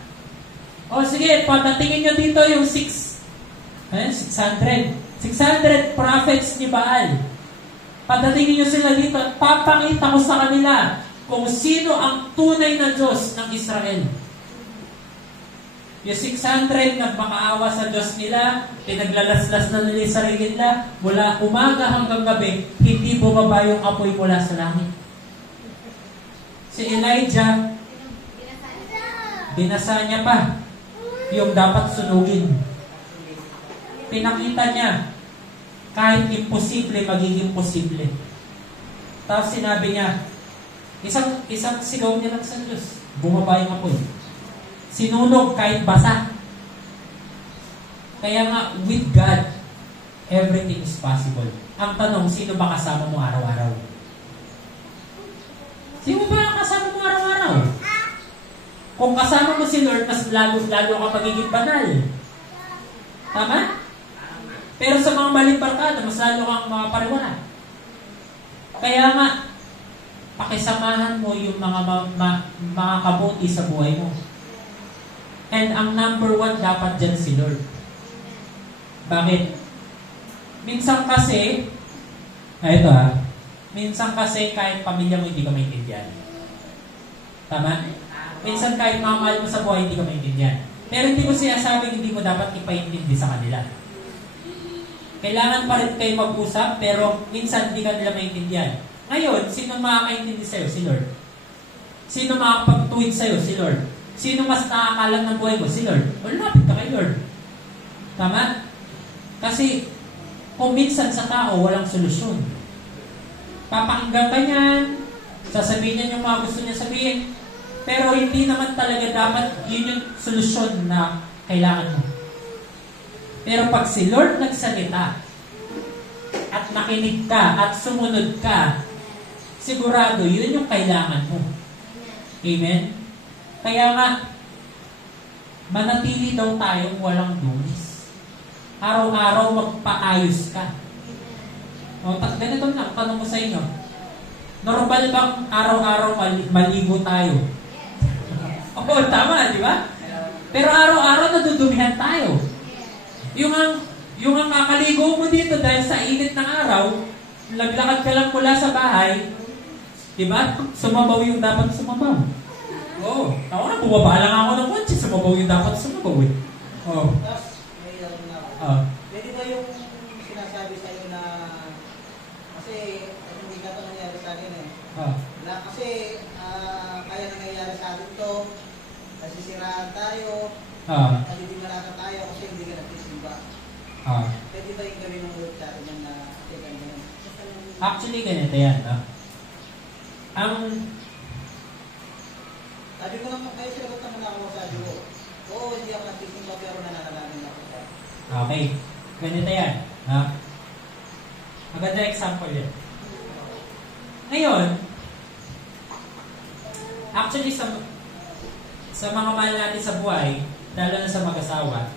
sige, patatingin niyo dito yung 600 prophets ni Baal. Patatingin niyo sila dito at papakita ko sa kanila kung sino ang tunay na Diyos ng Israel. Yung 600 nagmakaawa sa Diyos nila, pinaglalaslas na nila yung sarili nila, mula umaga hanggang gabi, hindi bumaba yung apoy mula sa langit. Si Elijah, binasa niya pa yung dapat sunugin. Pinakita niya, kahit imposible, magiging posible. Tapos sinabi niya, isang sigaw niya lang sa Diyos, bumaba yung apoy. Sinunog kahit basa. Kaya nga, with God, everything is possible. Ang tanong, sino ba kasama mo araw-araw? Sino ba kasama mo araw-araw? Kung kasama mo si Lord, mas lalo ka magiging banal. Tama? Pero sa mga maling barkada, mas lalo kang mapariwala. Kaya nga, pakisamahan mo yung mga kabuti sa buhay mo. And ang number 1 dapat dyan si Lord. Bakit? Minsan kasi, minsan kasi kahit pamilya mo hindi ka maintindihan. Tama? Minsan kahit mamahal mo sa buhay hindi ka maintindihan. Pero hindi ko sinasabing hindi mo dapat ipaintindi sa kanila. Kailangan pa rin kayo mag-usap, pero minsan hindi ka nila maintindihan. Ngayon, sino makakaintindi sa'yo? Si Lord. Sino makakapagtuwid sa'yo? Si Lord. Sino mas nakakalam ng buhay mo? Si Lord. O lapit ka kay Lord. Tama? Kasi, kung minsan sa tao, walang solusyon. Papakinggan ka niyan, sasabihin niya yung mga gusto niya sabihin, pero hindi naman talaga dapat yun yung solusyon na kailangan mo. Pero pag si Lord nagsalita, at nakinig ka, at sumunod ka, sigurado yun yung kailangan mo. Amen? Kaya nga, manatili daw tayong walang dumis. Araw-araw magpaayos ka. Ganito na, tanong ko sa inyo. Normal bang araw-araw maligo tayo? Oo, tama, di ba? Pero araw-araw nadudumihan tayo. Yung ang kakaligo mo dito dahil sa init ng araw, laglakad ka lang mula sa bahay, di ba? Sumabaw yung dapat sumabaw. Oo. Ako na, bumaba lang ako ng kotse, sumabaw yung dapat sumabaw eh. Oo. Tapos, may alam na ako. Pwede ba yung sinasabi sa'yo na, kasi hindi ka ito nangyari sa akin eh. Kasi, kaya nangyayari sa atin to, nasisiraan tayo, nalilimalata tayo kasi hindi ka nagsisimba. Pwede ba yung gawin ng Lord sa atin yung ganyan? Actually, ganito yan. Sabi ko naman, kayo sinagot naman ako sabi ko, hindi ako nagsisimba pero nananalangin ako siya. Okay. Ganito yan. Maganda example yan. Ngayon, actually sa mga mahal natin sa buhay, lalo na sa mag-asawa,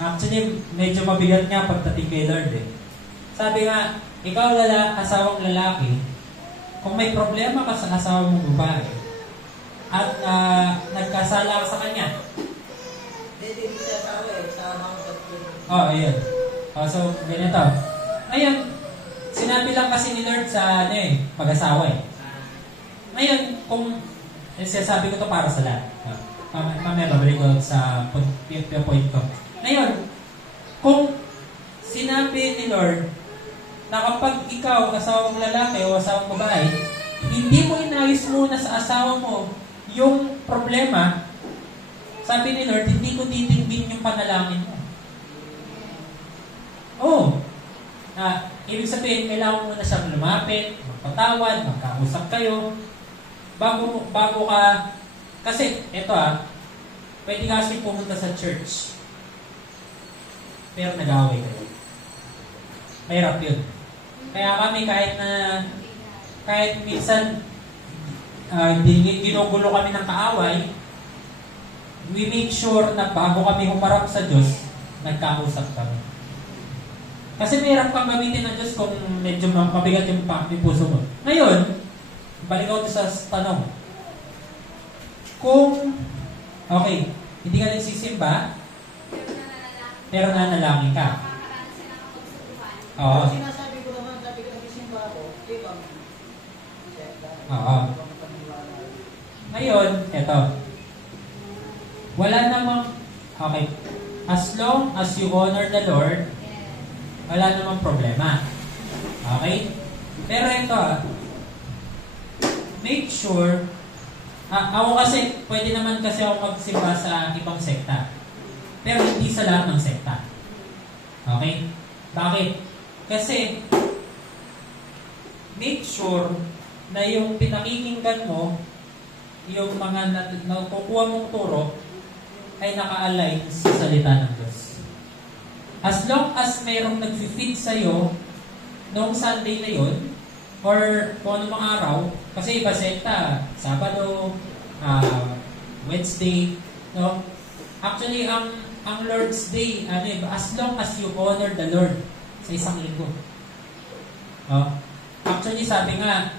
actually, medyo mabigat nga pagdating kay Lord eh. Sabi nga, ikaw asawang lalaki, kung may problema ka sa asawa mong babae, at nagkasala ka sa kanya. Hindi siya asawa eh, sa mga ayun. So, ganito. Ngayon, sinabi lang kasi ni Lord sa mag-asawa eh. Ngayon, kung sinasabi ko to para sa lahat. mamaya babalik ko sa point ko. Ngayon, kung sinabi ni Lord na kapag ikaw, asawang lalaki o asawang babae, hindi mo inayos muna sa asawa mo yung problema, sabi ni Lord, hindi ko titinggin yung panalangin mo. Oh, ibig sabihin, kailangan mo na siyang lumapit, magpatawad, magkausap kayo, bago ka, kasi, eto pwede kasi pumunta sa church, pero nag-away kayo. Mahirap yun. Kaya kami kahit minsan ginugulo kami ng kaaway, we make sure na bago kami humarap sa Diyos, nagkausap kami. Kasi mahirap kang gamitin ng Diyos kung medyo mabigat yung puso mo. Ngayon, balik ako sa tanong. Kung, okay, hindi ka nagsisimba, pero nanalangin ka. Oo. Sinasabi ko naman, sabi ko nagsisimba ako, ibang. Oo. Ngayon, eto. Wala namang, okay, as long as you honor the Lord, wala namang problema. Okay? Pero ito make sure, ako kasi, pwede naman kasi ako magsimba sa ibang sekta. Pero hindi sa lahat ng sekta. Okay? Bakit? Kasi, make sure na yung pinakikinggan mo, yung mga nakukuha mong turo, ay naka-align sa salita ng Diyos. As long as mayroong nag-feed sa'yo noong Sunday na yun, or kung anong araw, kasi iba sekta, Sabado, Wednesday, no? Actually, ang Lord's Day, as long as you honor the Lord sa isang linggo. Actually, sabi nga,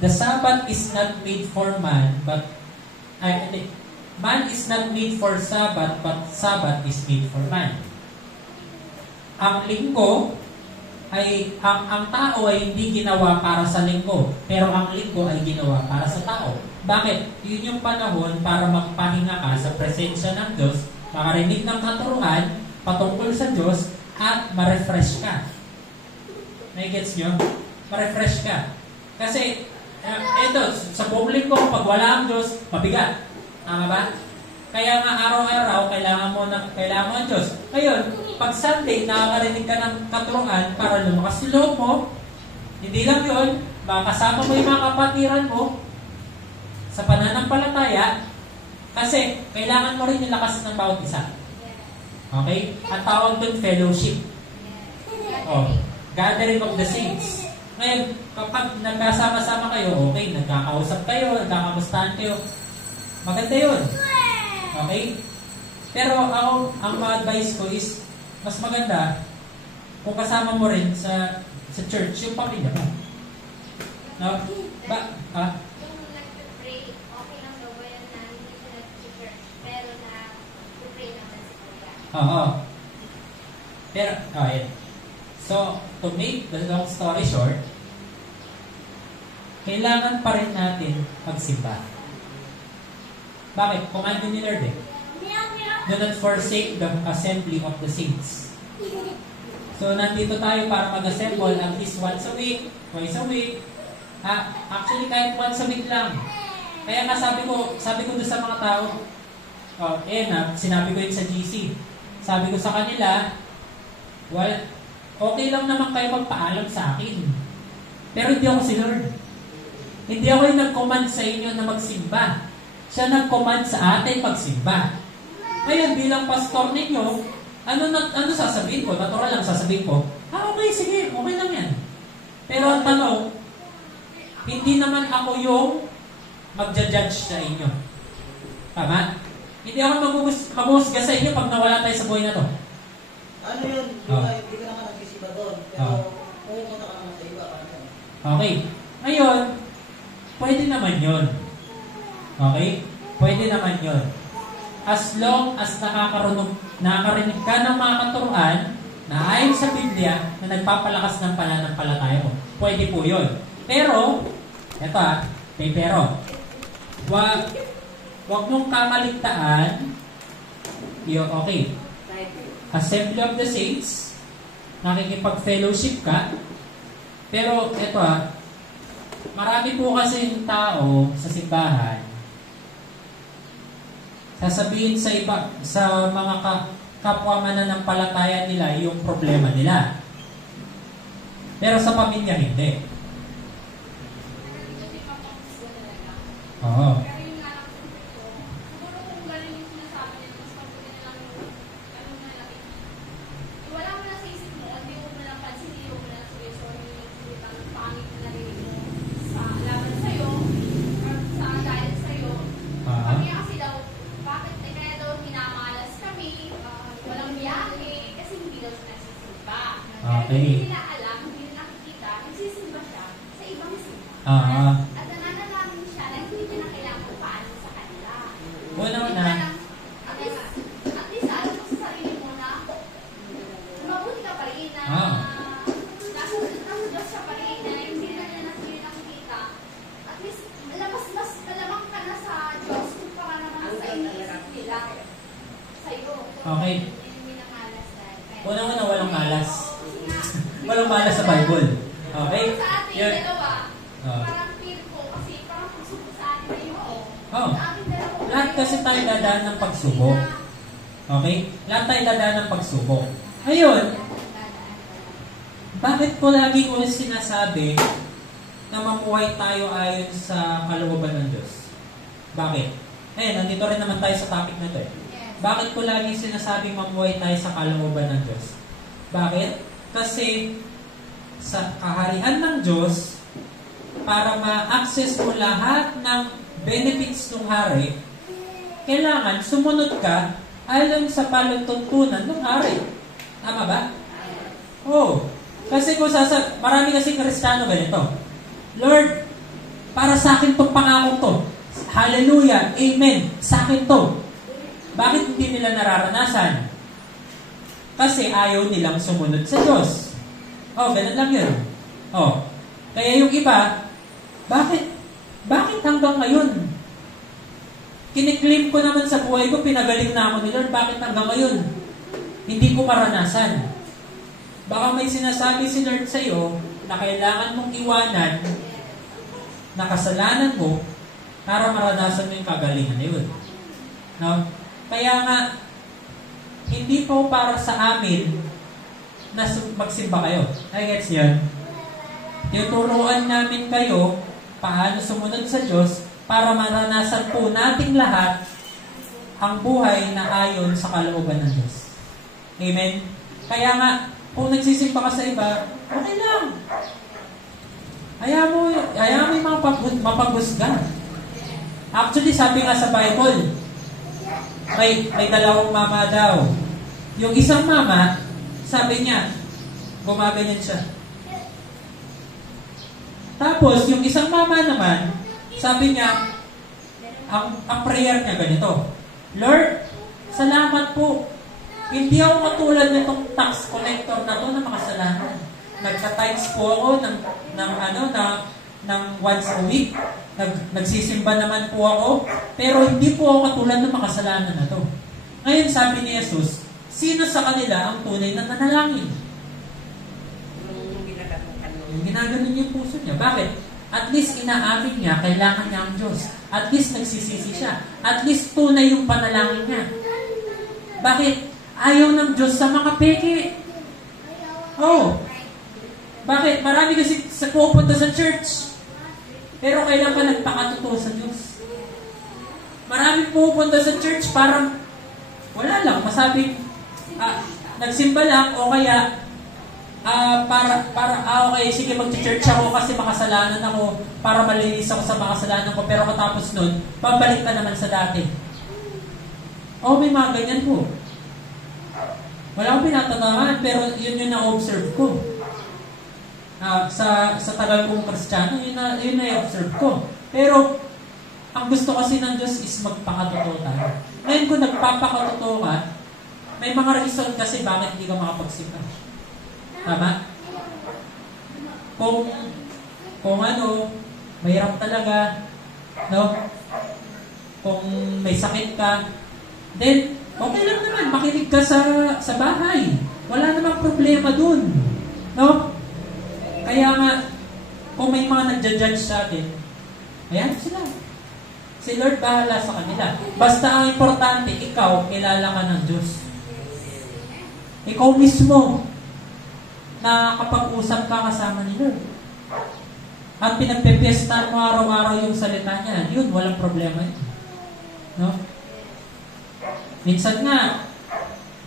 the Sabbath is not made for man, but man is not made for Sabbath, but Sabbath is made for man. Ang linggo ay, ang tao ay hindi ginawa para sa linggo, pero ang linggo ay ginawa para sa tao. Bakit? Yun yung panahon para magpahinga ka sa presensya ng Diyos, makarinig ng katuruan patungkol sa Diyos, at ma-refresh ka. Naigets nyo? Ma-refresh ka. Kasi, ito, sa buong linggo, pag wala ang Diyos, mabigat. Tama ba? Kaya nga araw-araw, kailangan mo ang Diyos. Ngayon, pag Sunday, nakakarinig ka ng katuruan para lumakas yung loob mo, hindi lang yun, makasama mo yung mga kapatiran mo sa pananampalataya, kasi kailangan mo rin yung lakas ng bawat isa. Okay? At tawag doon fellowship. Gathering of the saints. Ngayon, kapag nagkasama-sama kayo, okay, nagkakausap kayo, nagkakamustahan kayo, maganda yun. Okay? Pero ako, ang ma-advise ko is, mas maganda kung kasama mo rin sa church yung pamilya mo. No? Yung nag-pray, okay lang daw ba yan na hindi siya nag-church, pero na-pray naman si Kuya. Oo. Pero, yun. So, to make the long story short, kailangan pa rin natin magsimba. Bakit? Command ni Lord do not forsake the assembly of the saints. So, nandito tayo para mag-assemble at least once a week, twice a week. Actually, kahit once a week lang. Kaya nga sabi ko doon sa mga tao, sinabi ko yun sa GC. Sabi ko sa kanila, well, okay lang naman kayo magpaalam sa akin. Pero hindi ako si Lord. Hindi ako yung nag-command sa inyo na magsimba. Siya nag-command sa atin magsimba. Ngayon, bilang pastor ninyo, ano sasabihin ko? Natural lang sasabihin ko, okay, sige, okay lang yan. Pero ang tanong, hindi naman ako yung magja-judge sa inyo. Tama? Hindi ako maghusga sa inyo pag nawala tayo sa buhay na to. Ano yun? Hindi ka naman nagsisiba doon. Pero pumunta ka naman sa iba. Okay. Ngayon, pwede naman yun. Okay? Pwede naman yun. As long as nakakarinig ka ng mga katuruan na ayon sa Biblia na nagpapalakas ng pananampalataya mo. Pwede po yun. Pero, pero, Wag mong kamaligtaan. Okay. Assembly of the Saints, nakikipag-fellowship ka. Pero ito marami po kasi tao sa simbahan, sasabihin sa iba, sa mga kapwa mananampalataya nila yung problema nila. Pero sa pamilya hindi. Oo. Hindi nila alam, hindi nila nakikita, nagsisimba siya sa ibang simbahan. At nananalamin siya na hindi niya na kailangan paano sa kanila. Una. At least alam mo sa sarili mo na mabuti ka pa rin na nasa Diyos siya pa rin na hindi na niya nakikita. At least mas malamang ka na sa Diyos kung pa ka naman sa iniisip nila sa'yo. Okay. Una, walang malas. Walang malas sa Bible. Okay? Sa ating dalawa, parang feel ko, kasi parang pagsubok sa atin na yun. Lahat kasi tayo dadaan ng pagsubok. Okay? Lahat tayo dadaan ng pagsubok. Ayun, bakit ko lagi ko sinasabi na mamuhay tayo ayon sa kalooban ng Diyos? Bakit? Nandito rin naman tayo sa topic na ito. Bakit ko lagi sinasabing mamuhay tayo sa kalooban ng Diyos? Bakit? Kasi sa kaharian ng Diyos, para ma-access mo lahat ng benefits ng hari, kailangan sumunod ka ayon sa palatuntunan ng hari. Tama ba? Oo. Kasi kung marami kasi Kristiyano ganito, Lord, para sa akin itong pangako to. Hallelujah, Amen, sa akin to. Bakit hindi nila nararanasan? Kasi ayaw nilang sumunod sa Diyos. Ganun lang yun. Kaya yung iba, bakit hanggang ngayon? Kiniklaim ko naman sa buhay ko, pinagaling na ako ni Lord, bakit hanggang ngayon? Hindi ko maranasan. Baka may sinasabi si Lord sa iyo na kailangan mong iwanan na kasalanan mo para maranasan mo yung kagalingan na yun. No? Kaya nga, hindi po para sa amin na magsimba kayo. I gets yan. Tinuturuan namin kayo paano sumunod sa Diyos para maranasan po nating lahat ang buhay na ayon sa kalooban ng Diyos. Amen? Kaya nga, kung nagsisimba ka sa iba, okay lang. Hayaan mo yung mga mapagusga. Actually, sabi nga sa Bible, may dalawang mama daw. Yung isang mama, sabi niya, gumaganyan siya. Tapos, yung isang mama naman, sabi niya, ang prayer niya ganito, Lord, salamat po. Hindi ako katulad nitong tax collector na to na makasalanan. Nagka-tithes po ako ng once a week. Nagsisimba naman po ako, pero hindi po ako katulad ng makasalanan na to. Ngayon, sabi ni Jesus, sino sa kanila ang tunay na nanalangin? Yung ginaganon yung puso niya. Bakit? At least inaamin niya, kailangan niya ang Diyos. At least nagsisisi siya. At least tunay yung panalangin niya. Bakit? Ayaw ng Diyos sa mga peke. Bakit? Marami kasi pupunta sa church. Pero kailan pa nagpakatotoo sa Diyos? Marami pupunta sa church parang wala lang. Masabing nagsimba lang o kaya okay, sige mag-church ako kasi makasalanan ako para malinis ako sa makasalanan ko. Pero katapos nun, pabalik ka naman sa dati. May mga ganyan po. Wala akong pinatatamaan, pero yun yung na-observe ko. Sa tagal kong Kristiyano, yun na-observe ko. Pero, ang gusto kasi ng Diyos is magpakatotoo tayo. Ngayon kung nagpapakatotoo ka, may mga reason kasi bakit hindi ka makapagsimba. Tama? Kung mahirap talaga, no? Kung may sakit ka, then okay lang naman, makinig ka sa bahay. Wala namang problema dun. No? Kaya nga, kung may mga nagja-judge sa atin, ayan sila. Si Lord bahala sa kanila. Basta ang importante, ikaw, kilala ka ng Diyos. Ikaw mismo, nakakapag-usap ka kasama ni Lord. At pinagpepiestan mo araw-araw yung salita niya, yun, walang problema yun. No? Minsan nga,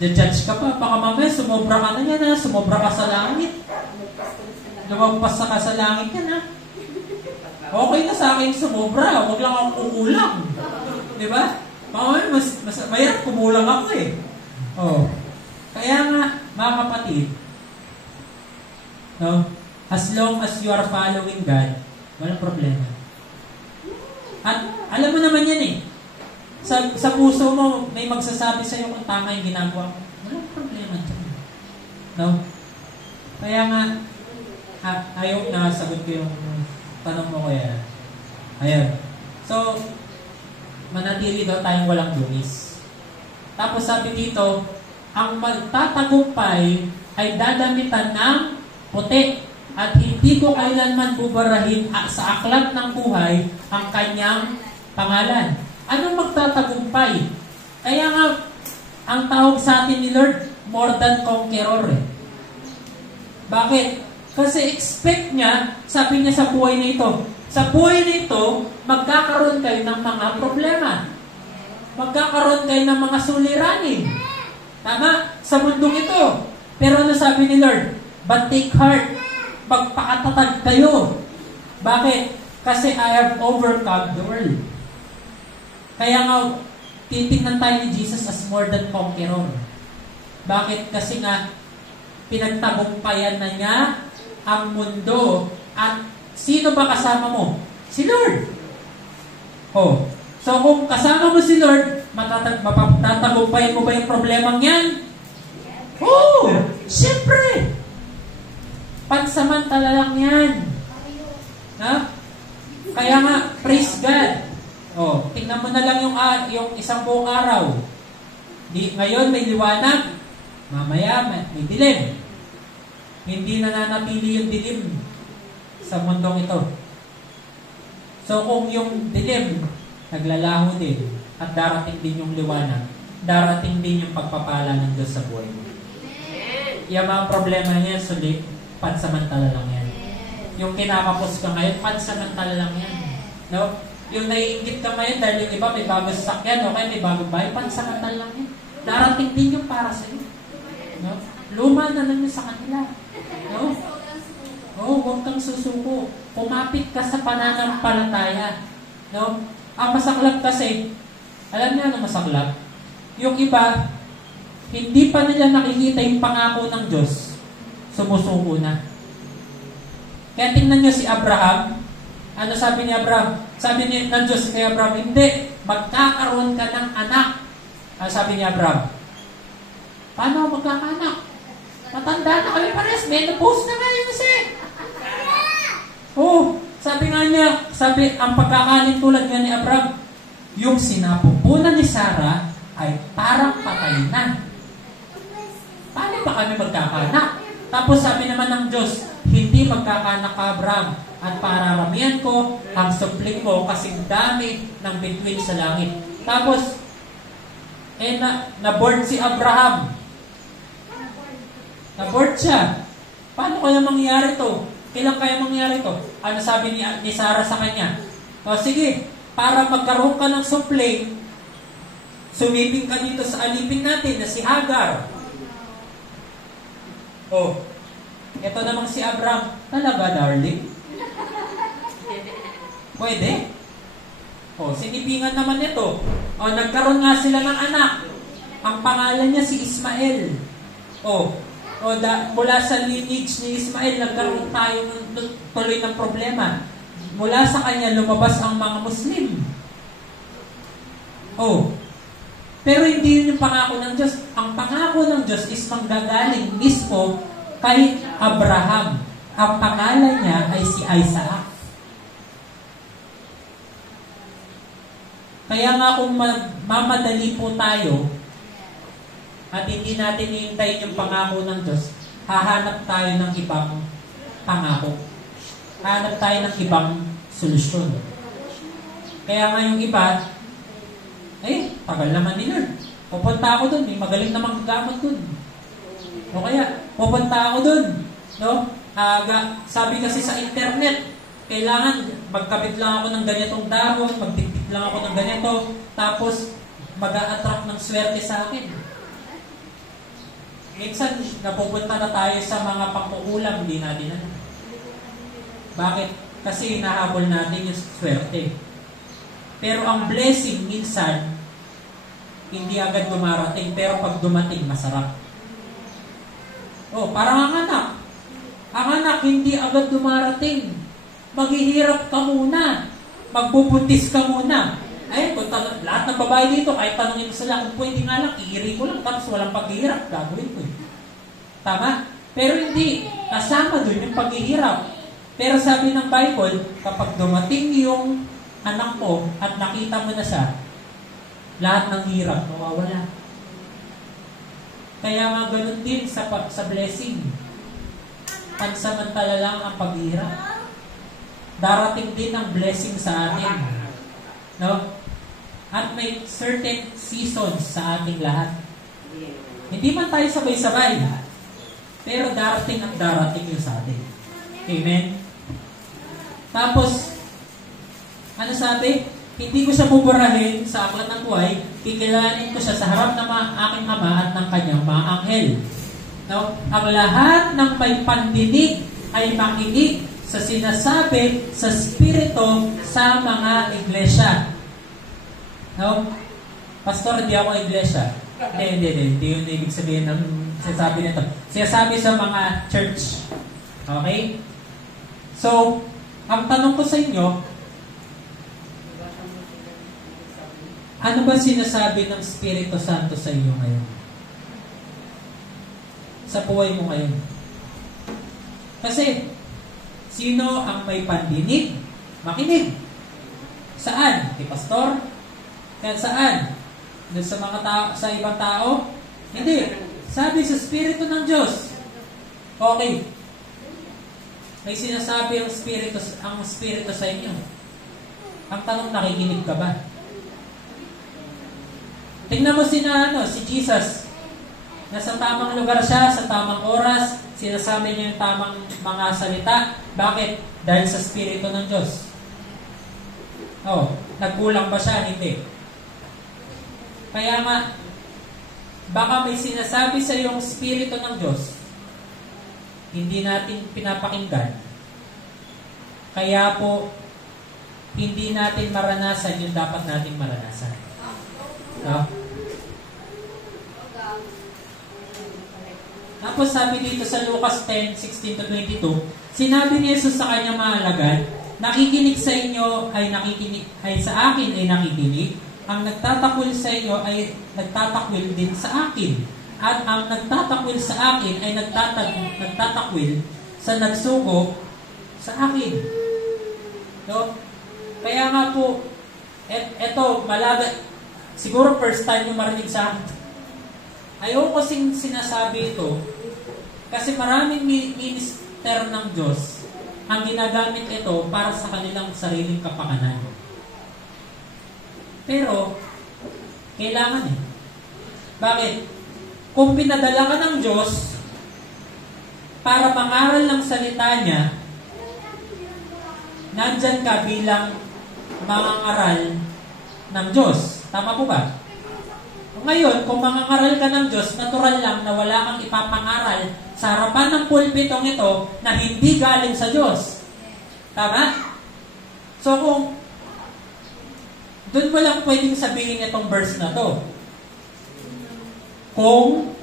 judge ka pa, baka mamaya sumobra ka na yan ha, sumobra ka sa langit. Lumagpas ka sa langit yan ha. Okay na sa akin sumobra, huwag lang akong kumulang. Di ba? Mamaya, mayroon kumulang ako eh. Oh. Kaya nga, mga kapatid, no? As long as you are following God, walang problema. At alam mo naman yan eh. Sa puso mo, may magsasabi sa iyo kung tama yung ginagawa mo. Walang problema dyan. No? Kaya nga, ayaw na sagot ko yung tanong mo kaya. Ayan. So, manatili daw tayong walang dungis. Tapos sabi dito, ang magtatagumpay ay dadamitan ng puti at hindi ko kailanman bubarahin sa aklat ng buhay ang kanyang pangalan. Anong magtatagumpay? Kaya nga, ang tawag sa atin ni Lord, more than conqueror eh. Bakit? Kasi expect niya, sabi niya sa buhay na ito, sa buhay na ito, magkakaroon kayo ng mga problema. Magkakaroon kayo ng mga suliranin. Tama? Sa mundong ito. Pero ano sabi ni Lord? But take heart. Magpakatatag kayo. Bakit? Kasi I have overcome the world. Kaya nga, titingnan tayo ni Jesus as more than conqueror. Bakit? Kasi nga, pinagtagumpayan na niya ang mundo. At sino ba kasama mo? Si Lord. Oh. So kung kasama mo si Lord, matatagumpayan mo ba yung problemang yan? Oh! Siyempre! Pansamantala lang yan. Ha? Kaya nga, praise God. Oh, tingnan mo na lang yung isang buong araw. Ngayon may liwanag, mamaya may dilim. Hindi nananatili yung dilim sa mundong ito. So kung yung dilim naglalaho din at darating din yung liwanag, darating din yung pagpapala ng Diyos sa buhay mo. Yung mga problema niya, sulit, pansamantala lang yan. Yung kinakapos ka ngayon, pansamantala lang yan. No? Yung naiingit ka ngayon dahil yung iba may bagong sakyan, okay, may bagong bahay, pansamantala lang yan. Darating din yung para sa iyo. No? Luma na lang yun sa kanila. No? Oh, huwag kang susuko. Pumapit ka sa pananampalataya. No? Ang masaklap kasi, alam niyo ano masaklap? Yung iba, hindi pa nila nakikita yung pangako ng Diyos, sumusuko na. Kaya tingnan niyo si Abraham. Ano sabi ni Abraham? Sabi ni ng Diyos kay Abraham, hindi, magkakaroon ka ng anak. Ano sabi ni Abraham? Paano ako magkakanak? Matanda na kami pares, menopause na nga yun kasi. Oh, sabi nga niya, ang pagkakaling tulad nga ni Abraham, yung sinapupunan ni Sarah ay parang patay na. Paano ba kami magkakanak? Tapos sabi naman ng Diyos, hindi magkakanak ka, Abraham, at pararamihan ko ang supling mo kasing dami ng bituin sa langit. Tapos, na-board si Abraham. Na-board siya. Paano kaya mangyari to? Kailan kaya mangyari to? Ano sabi ni Sarah sa kanya? O sige, para magkaroon ka ng supling, sumiping ka dito sa alipin natin na si Hagar. Oh, ito namang si Abraham. Talaga, darling? Pwede? Oh, sinipingan naman ito. Oh, nagkaroon nga sila ng anak. Ang pangalan niya si Ismael. Mula sa lineage ni Ismael, nagkaroon tayo tuloy ng problema. Mula sa kanya, lumabas ang mga Muslim. Oh, pero hindi yun yung pangako ng Diyos. Ang pangako ng Diyos is manggagaling mismo kay Abraham. Ang pangalan niya ay si Isaac. Kaya nga kung mamadali po tayo at hindi natin hihintayin yung pangako ng Diyos, hahanap tayo ng ibang pangako. Hahanap tayo ng ibang solusyon. Kaya nga yung iba, tagal naman ni Lord. Pupunta ako dun, may magaling na manggagamot dun. O kaya, pupunta ako dun. No? Sabi kasi sa internet, kailangan magkabit lang ako ng ganitong dahon, magtipid lang ako ng ganito, tapos mag-a-attract ng swerte sa akin. Minsan, napupunta na tayo sa mga pangkukulam, hindi natin alam. Bakit? Kasi hinahabol natin yung swerte. Pero ang blessing, minsan, hindi agad dumarating, pero pag dumating, masarap. Parang ang anak. Ang anak, hindi agad dumarating. Maghihirap ka muna. Magbubuntis ka muna. Lahat ng babae dito, kahit tanongin mo sila, kung pwede nga lang, iiri ko lang, tapos walang paghihirap, gagawin ko. Tama? Pero hindi. Kasama dun yung paghihirap. Pero sabi ng Bible, kapag dumating yung anak ko at nakita mo na siya, lahat ng hirap mawawala. Kaya nga ganun din sa blessing. Pansamantala lang ang paghihirap. Darating din ang blessing sa atin. No? At may certain seasons sa ating lahat. Hindi man tayo sabay-sabay, pero darating at darating yun sa atin. Amen? Tapos, ano sabi? Hindi ko siya buburahin sa aklat ng buhay, kikilalanin ko siya sa harap ng aking ama at ng kanyang mga anghel. No? Ang lahat ng may pandinig ay makinig sa sinasabi sa Espiritu sa mga iglesia. No? Pastor, hindi ako iglesia. Hindi yun ibig sabihin ng sinasabi nito. Sinasabi sa mga church. Okay? So, ang tanong ko sa inyo, ano ba sinasabi ng Espiritu Santo sa iyo ngayon? Sa buhay mo ngayon? Kasi, sino ang may pandinig? Makinig. Saan? Kay pastor? Kaya saan? Doon sa mga tao, sa ibang tao? Hindi. Sabi sa Espiritu ng Diyos. Okay. May sinasabi ang Espiritu sa inyo. Ang tanong, nakikinig ka ba? Tingnan mo si Jesus. Nasa tamang lugar siya, sa tamang oras, sinasabi niya yung tamang mga salita. Bakit? Dahil sa Espiritu ng Diyos. Nagkulang ba siya? Hindi. Kaya nga, baka may sinasabi sa iyong Espiritu ng Diyos, hindi natin pinapakinggan. Kaya po, hindi natin maranasan yung dapat natin maranasan. Tapos sabi dito sa Lucas 10:16-22, sinabi ni Jesus sa kanyang mga alagad, nakikinig sa inyo ay sa akin ay nakikinig, ang nagtatakwil sa inyo ay nagtatakwil din sa akin, at ang nagtatakwil sa akin ay nagtatakwil sa nagsugo sa akin. No? Kaya nga po, eto, siguro first time nyo marinig sa akin. Ayoko kasing sinasabi ito kasi maraming minister ng Diyos ang ginagamit ito para sa kanilang sariling kapakanan. Pero, kailangan Bakit? Kung pinadala ka ng Diyos para mangaral ng salita niya, nandyan ka bilang mangangaral ng Diyos. Tama po ba? Ngayon, kung mangangaral ka ng Diyos, natural lang na wala kang ipapangaral sa harapan ng pulpitong ito na hindi galing sa Diyos. Tama? So kung doon mo lang pwedeng sabihin itong verse na to. Kung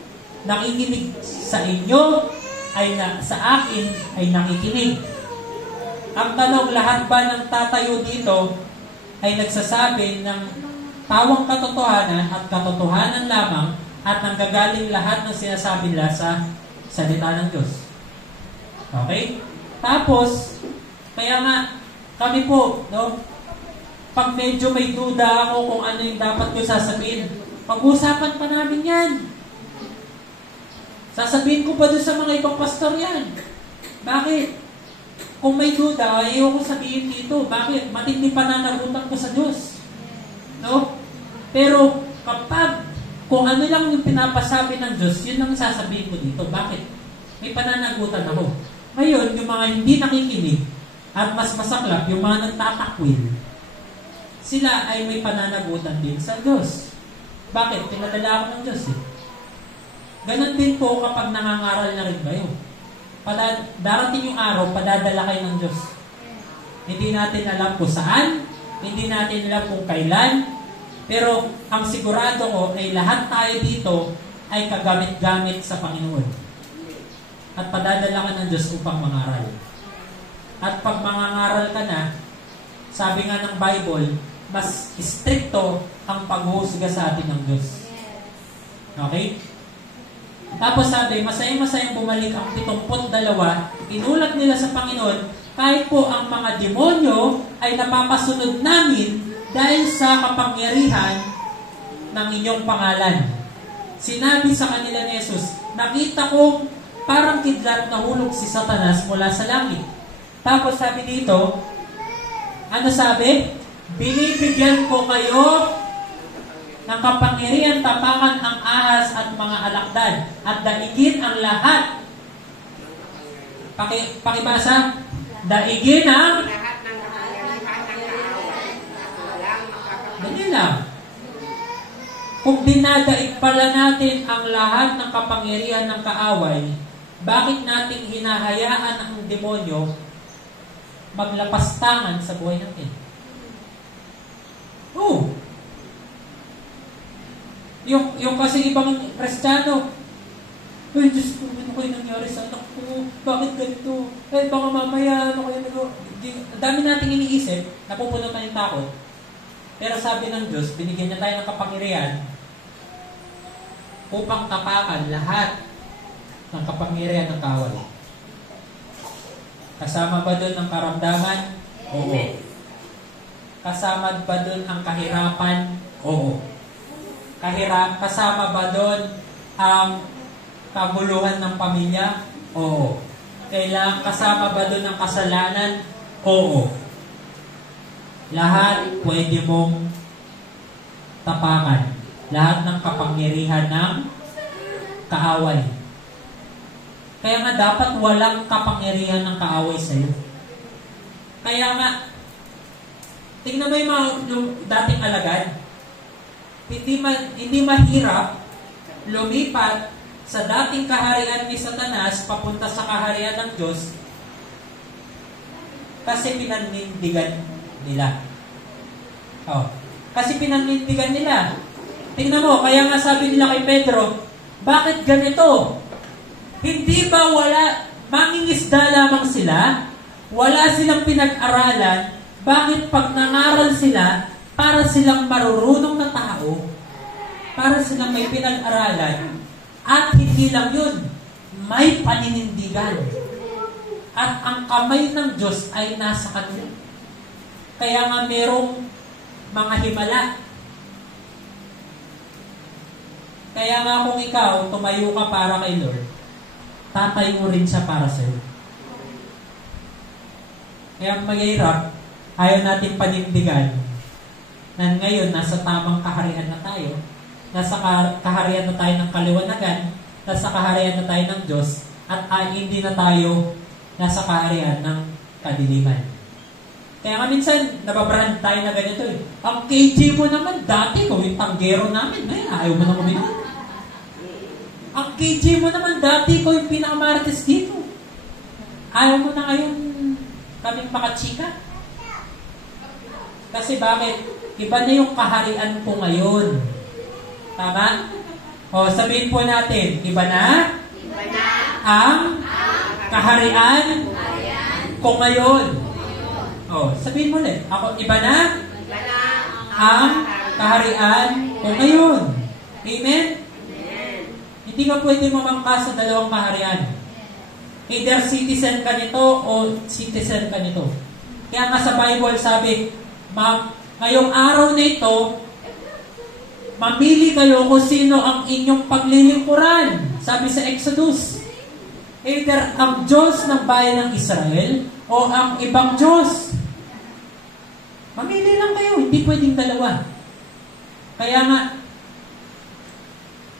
nakikinig sa inyo, sa akin ay nakikinig. Ang tanong, lahat ba ng tatayo dito ay nagsasabi ng tawang katotohanan at katotohanan lamang at nanggagaling lahat ng sinasabi nila sa salita ng Diyos? Okay? Tapos, kaya nga, kami po, Pag medyo may duda ako kung ano yung dapat ko sasabihin, pag-usapan pa namin yan. Sasabihin ko pa doon sa mga ibang pastor yan. Bakit? Kung may duda, ayaw ko sabihin dito. Bakit? Matindi pananagutan ko sa Diyos. No? Pero kapag kung ano lang yung pinapasabi ng Diyos, yun ang sasabihin ko dito. Bakit? May pananagutan ako. Ngayon, yung mga hindi nakikinig at mas masaklap, yung mga nagtatakwil, sila ay may pananagutan din sa Diyos. Bakit? Pinadala ako ng Diyos eh. Ganon din po kapag nangangaral na rin kayo. Darating yung araw, padadala kayo ng Diyos. Hindi natin alam kung saan, hindi natin alam kung kailan, pero ang sigurado ko ay lahat tayo dito ay kagamit-gamit sa Panginoon. At padadala ka ng Diyos upang mangaral. At pag mangangaral ka na, sabi nga ng Bible, mas stricto ang paghuhusga sa atin ng Diyos. Okay? Tapos sabi, masayang-masayang bumalik ang 72, inulat nila sa Panginoon, kahit po ang mga demonyo ay napapasunod namin dahil sa kapangyarihan ng inyong pangalan. Sinabi sa kanila ni Jesus, nakita ko parang kidlat na hulog si Satanas mula sa langit. Tapos sabi dito, ano sabi? Binibigyan ko kayo ng kapangyarihan tapakan ang ahas at mga alakdan at daigin ang lahat. Pakibasa. Daigin ang dali lang. Kung dinadaig pala natin ang lahat ng kapangyarihan ng kaaway, bakit natin hinahayaan ang demonyo maglapastangan sa buhay natin? Oh. Yung kasi ibang Kristiyano, ay, Diyos ko, ano kayo nangyari sa anak ko? Bakit ganito? Ay, baka mamaya, ano kayo nagawa? Ang dami nating iniisip, napupuno tayo ng takot. Pero sabi ng Diyos, binigyan niya tayo ng kapangyarihan upang tapakan lahat ng kapangyarihan ng kaaway. Kasama ba doon ang karamdaman? Oo. Kasama ba doon ang kahirapan? Oo. Kasama ba doon ang kaguluhan ng pamilya? Oo. Kasama ba doon ang kasalanan? Oo. Lahat pwede mong tapakan. Lahat ng kapangyarihan ng kaaway. Kaya nga dapat walang kapangyarihan ng kaaway sa iyo. Kaya nga, tingnan mo yung dating alagad. Hindi mahirap lumipat sa dating kaharian ni Satanas papunta sa kaharian ng Diyos kasi pinanindigan nila. Kasi pinanindigan nila. Tingnan mo, kaya nga sabi nila kay Pedro, bakit ganito? Hindi ba mangingisda lamang sila? Wala silang pinag-aralan. Bakit pag nangaral sila, para silang marurunong na tao, para silang may pinag-aralan, at hindi lang yun, may paninindigan. At ang kamay ng Diyos ay nasa kanila. Kaya nga merong mga himala. Kaya nga kung ikaw, tumayo ka para kay Lord, tatayo mo rin siya para sa'yo. Kaya mahirap, ayaw natin panindigan na ngayon nasa tamang kaharian na tayo, nasa kaharian na tayo ng kaliwanagan, nasa kaharian na tayo ng Diyos, at hindi na tayo nasa kaharian ng kadiliman. Kaya nga minsan, nababrand tayo na ganito eh. Ang KJ mo naman, dati ko, yung tanggero namin, ayaw mo na kuminom. Ang KJ mo naman, dati ko yung pinakamartes dito. Ayaw mo na ngayon kaming makachika. Kasi bakit? Iba na yung kaharian ko ngayon. Tama? O, sabihin po natin, iba na ang kaharian ko ngayon. O, sabihin mo ulit. Ako, iba na ang kaharian ko ngayon. Amen? Hindi ka pwede mamangka sa dalawang kaharian. Either citizen ka nito o citizen ka nito. Kaya nga sa Bible sabi, Ngayong araw na ito, mamili kayo kung sino ang inyong paglilingkuran. Sabi sa Exodus, either ang Diyos ng bayan ng Israel o ang ibang Diyos. Mamili lang kayo, hindi pwedeng dalawa. Kaya nga,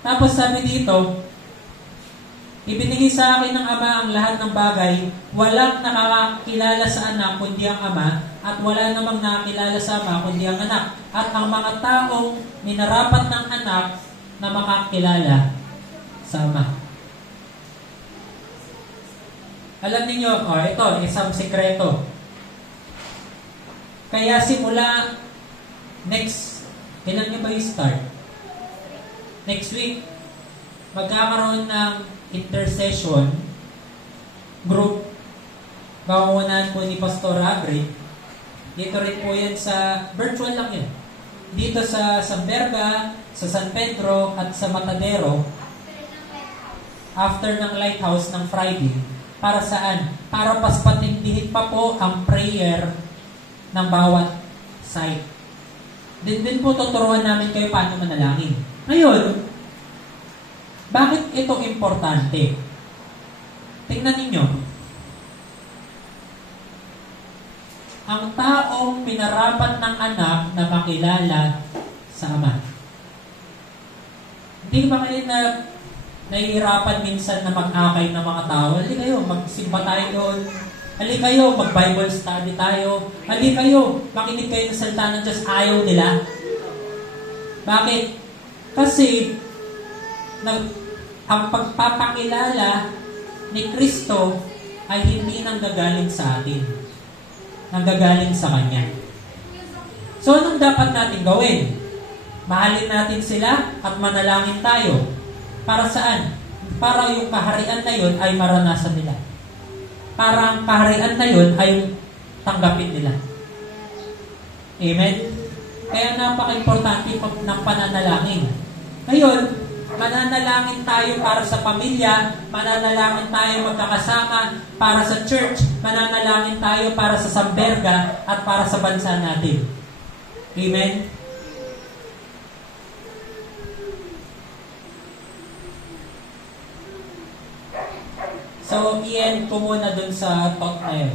tapos sabi dito, ibinigay sa akin ng Ama ang lahat ng bagay, walang nakakilala sa anak kundi ang Ama, at wala namang nakakilala sa Ama kundi ang anak. At ang mga taong minarapat ng anak na makakilala sa Ama. Alam niyo, ito, isang sekreto. Kaya simula kailan niyo ba i-start? Next week, magkakaroon ng intercession group. Pangungunahan po ni Pastor Abri. Dito rin po yan sa, virtual lang yan. Dito sa San Berga, sa San Pedro, at sa Matadero. After ng Lighthouse ng Friday. Para saan? Para paspatindihin pa po ang prayer ng bawat site. Din po tuturuan namin kayo paano manalangin. Ngayon, bakit ito importante? Tingnan ninyo. Ang taong minarapat ng anak na makilala sa Ama. Hindi ba kayo nahihirapan minsan na mag-akay ng mga tao? Hali kayo, magsimba tayo doon. Hali kayo, mag-Bible study tayo. Hali kayo, makinig kayo ng salita ng Diyos. Ayaw nila. Bakit? Kasi, ang pagpapakilala ni Kristo ay hindi nanggagaling sa atin. Nanggagaling sa Kanya. So, anong dapat natin gawin? Mahalin natin sila at manalangin tayo. Para saan? Para yung kaharian na yun ay maranasan nila. Para ang kaharian na yun ay tanggapin nila. Amen? Kaya napaka-importante ng pananalangin. Ngayon, mananalangin tayo para sa pamilya, mananalangin tayo magkakasama para sa church, mananalangin tayo para sa Samberga at para sa bansa natin. Amen? So, i-end ko muna dun sa thought na yun.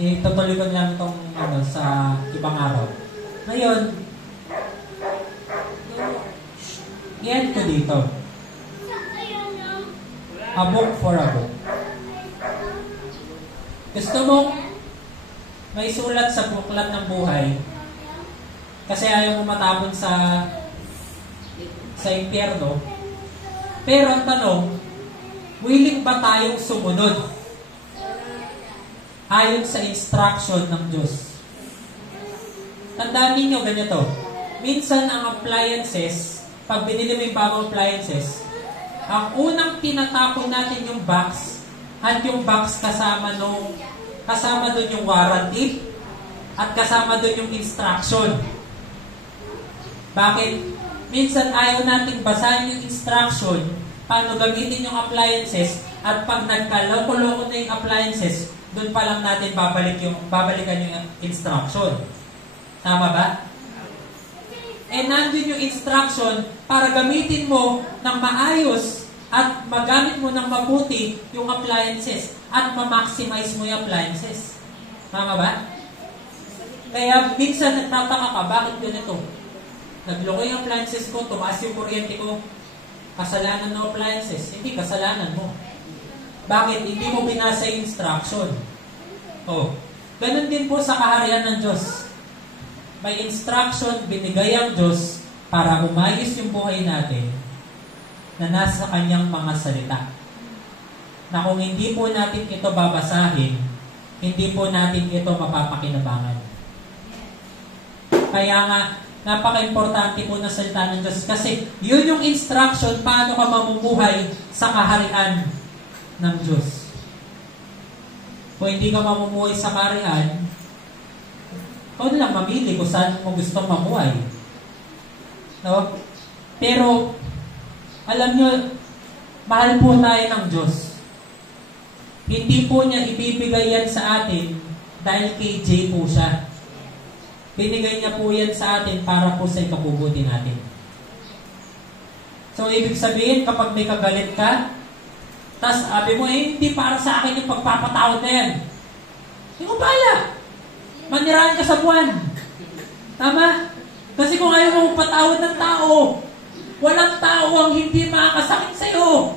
Itutuloy ko lang itong sa ibang araw. Ngayon, i-end ko dito. A book for a book. Gusto mo may sulat sa buklat ng buhay kasi ayaw mo matapon sa impyerno. Pero ang tanong, willing ba tayong sumunod ayon sa instruction ng Diyos? Tandaan ninyo ganito. Minsan ang appliances, pag binili mo yung bagong appliances, ang unang tinatapon natin yung box at yung box kasama doon yung warranty at kasama doon yung instruction. Bakit? Minsan ayaw nating basahin yung instruction paano gamitin yung appliances at pag nagkaloko-loko na yung appliances, doon pa lang natin babalikan yung instruction. Tama ba? Nandun yung instruction para gamitin mo ng maayos at magamit mo ng mabuti yung appliances at ma-maximize mo yung appliances. Tama ba? Kaya minsan nagtataka ka, bakit ganito? Nagloko yung appliances ko, tumaas yung kuryente ko, kasalanan ng appliances. Hindi, kasalanan mo. Bakit? Hindi mo binasa yung instruction. Ganun din po sa kaharian ng Diyos. May instruction binigay ang Diyos para umayos yung buhay natin na nasa Kanyang mga salita. Na kung hindi po natin ito babasahin, hindi po natin ito mapapakinabangan. Kaya nga, napaka-importante po ng salita ng Diyos kasi yun yung instruction paano ka mamumuhay sa kaharian ng Diyos. Kung hindi ka mamumuhay sa kaharian, ikaw na lang mamili kung saan mo gusto mamuhay. No? Pero, alam nyo, mahal po tayo ng Diyos. Hindi po niya ibibigay yan sa atin dahil KJ po siya. Binigay niya po yan sa atin para po sa ikabubuti natin. So, ibig sabihin, kapag may kagalit ka, tas sabi mo, hindi para sa akin yung pagpapatawad na yan. Hindi ko pala. Manirahan ka sa buwan. Tama? Kasi kung ayaw mo patawad ng tao, walang tao ang hindi makakasakit sa'yo.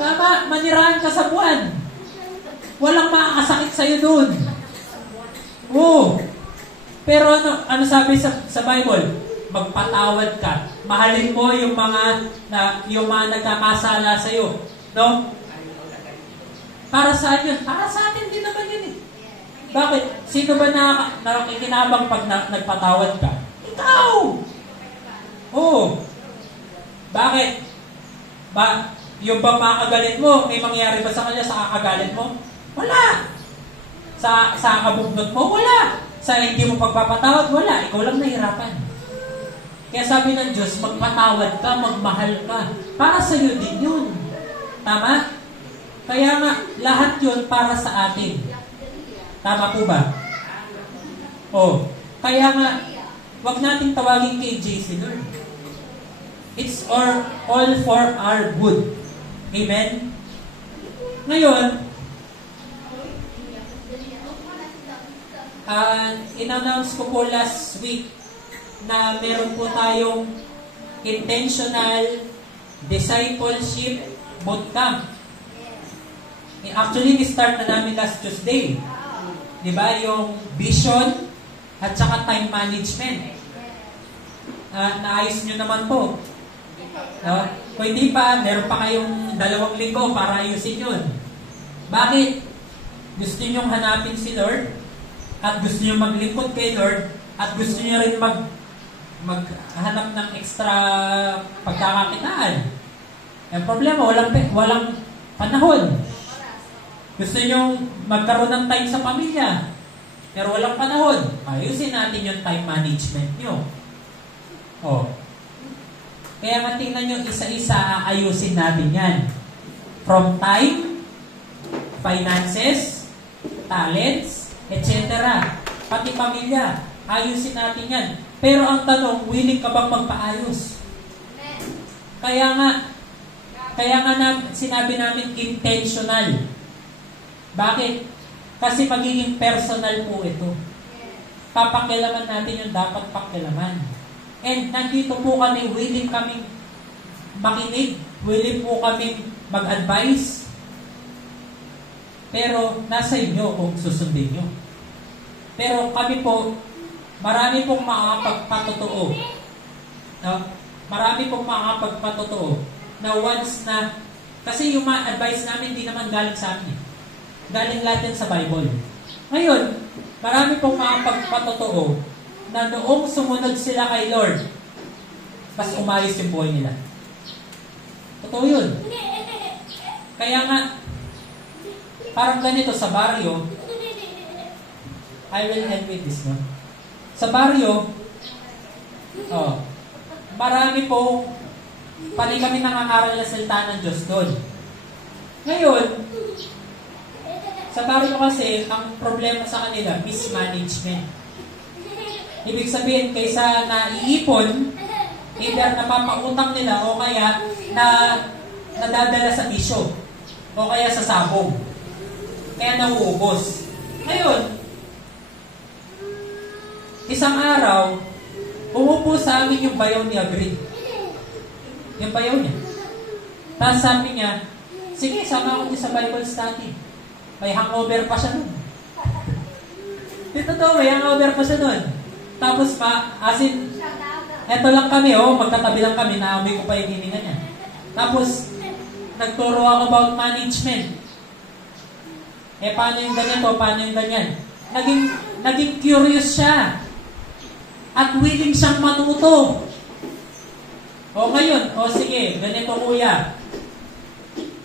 Tama? Manirahan ka sa buwan. Walang makakasakit sa'yo dun. Oo. Pero ano sabi sa Bible? Magpatawad ka. Mahalin mo yung mga nagkakasala sa'yo. No? Para sa atin, para sa atin din naman yun eh. Bakit? Sino ba nakikinabang pag nagpatawad ka? Ikaw! Oo. Bakit? Yung ba makagalit mo, may mangyari ba sa kanya sa kakagalit mo? Wala! Sa kabugnot mo? Wala! Sa hindi mo pagpapatawad? Wala. Ikaw lang nahirapan. Kaya sabi ng Diyos, magpatawad ka, magmahal ka. Para sa iyo din yun. Tama? Kaya nga, lahat yun para sa atin. Tama po ba? Oh. Kaya nga, wag natin tawagin kay JC Lord. It's all for our good. Amen? Ngayon, in-announce ko po last week na meron po tayong intentional discipleship bootcamp. Actually, ni-start na namin last Tuesday. Diba? Yung vision at saka time management. Naayos nyo naman po. Kung hindi pa, meron pa kayong 2 linggo para ayusin yun. Bakit? Gusto nyo hanapin si Lord at gusto nyo maglingkod kay Lord at gusto nyo rin maghanap ng extra pagkakakitaan. Ang problema, walang panahon. Gusto nyo magkaroon ng time sa pamilya, pero walang panahon. Ayusin natin yung time management nyo. Oh. Kaya nga tingnan nyo, isa-isa ayusin natin yan. From time, finances, talents, etc. Pati pamilya, ayusin natin yan. Pero ang tanong, willing ka bang magpaayos? Kaya nga sinabi namin intentional. Bakit? Kasi magiging personal po ito. Papakilaman natin yung dapat pakilaman. And nandito po kami, willing kaming makinig, willing po kaming mag-advise. Pero nasa inyo kung susundin nyo. Pero kami po, marami pong makakapagpatotoo. No? Marami pong makakapagpatotoo na once na, kasi yung advice namin hindi naman galing sa amin. Galing natin sa Bible. Ngayon, marami pong makakapagpatotoo na noong sumunod sila kay Lord, mas umayos yung buhay nila. Totoo yun. Kaya nga, parang ganito sa baryo, I will end with this, no? Sa baryo, marami po, pali kami nangangaral na salita ng Diyos doon. Ngayon, sa baryo kasi, ang problema sa kanila, mismanagement. Ibig sabihin, kaysa naiipon, either napapautang nila o kaya nadadala sa bisyo o kaya sa sabong. Kaya nauubos. Ngayon, isang araw, umupo sa amin yung bayaw ni Agri. Yung bayaw niya. Tapos sabi niya, sige, sama ako sa Bible study. May hangover pa siya nun. Dito may hangover pa siya nun. Tapos eto lang kami, magkatabi lang kami, naamoy ko pa yung hininga niya. Tapos, nagturo ako about management. Paano yung ganito, paano yung ganyan? Naging curious siya. At willing siyang matuto. Ngayon, sige, ganito kuya.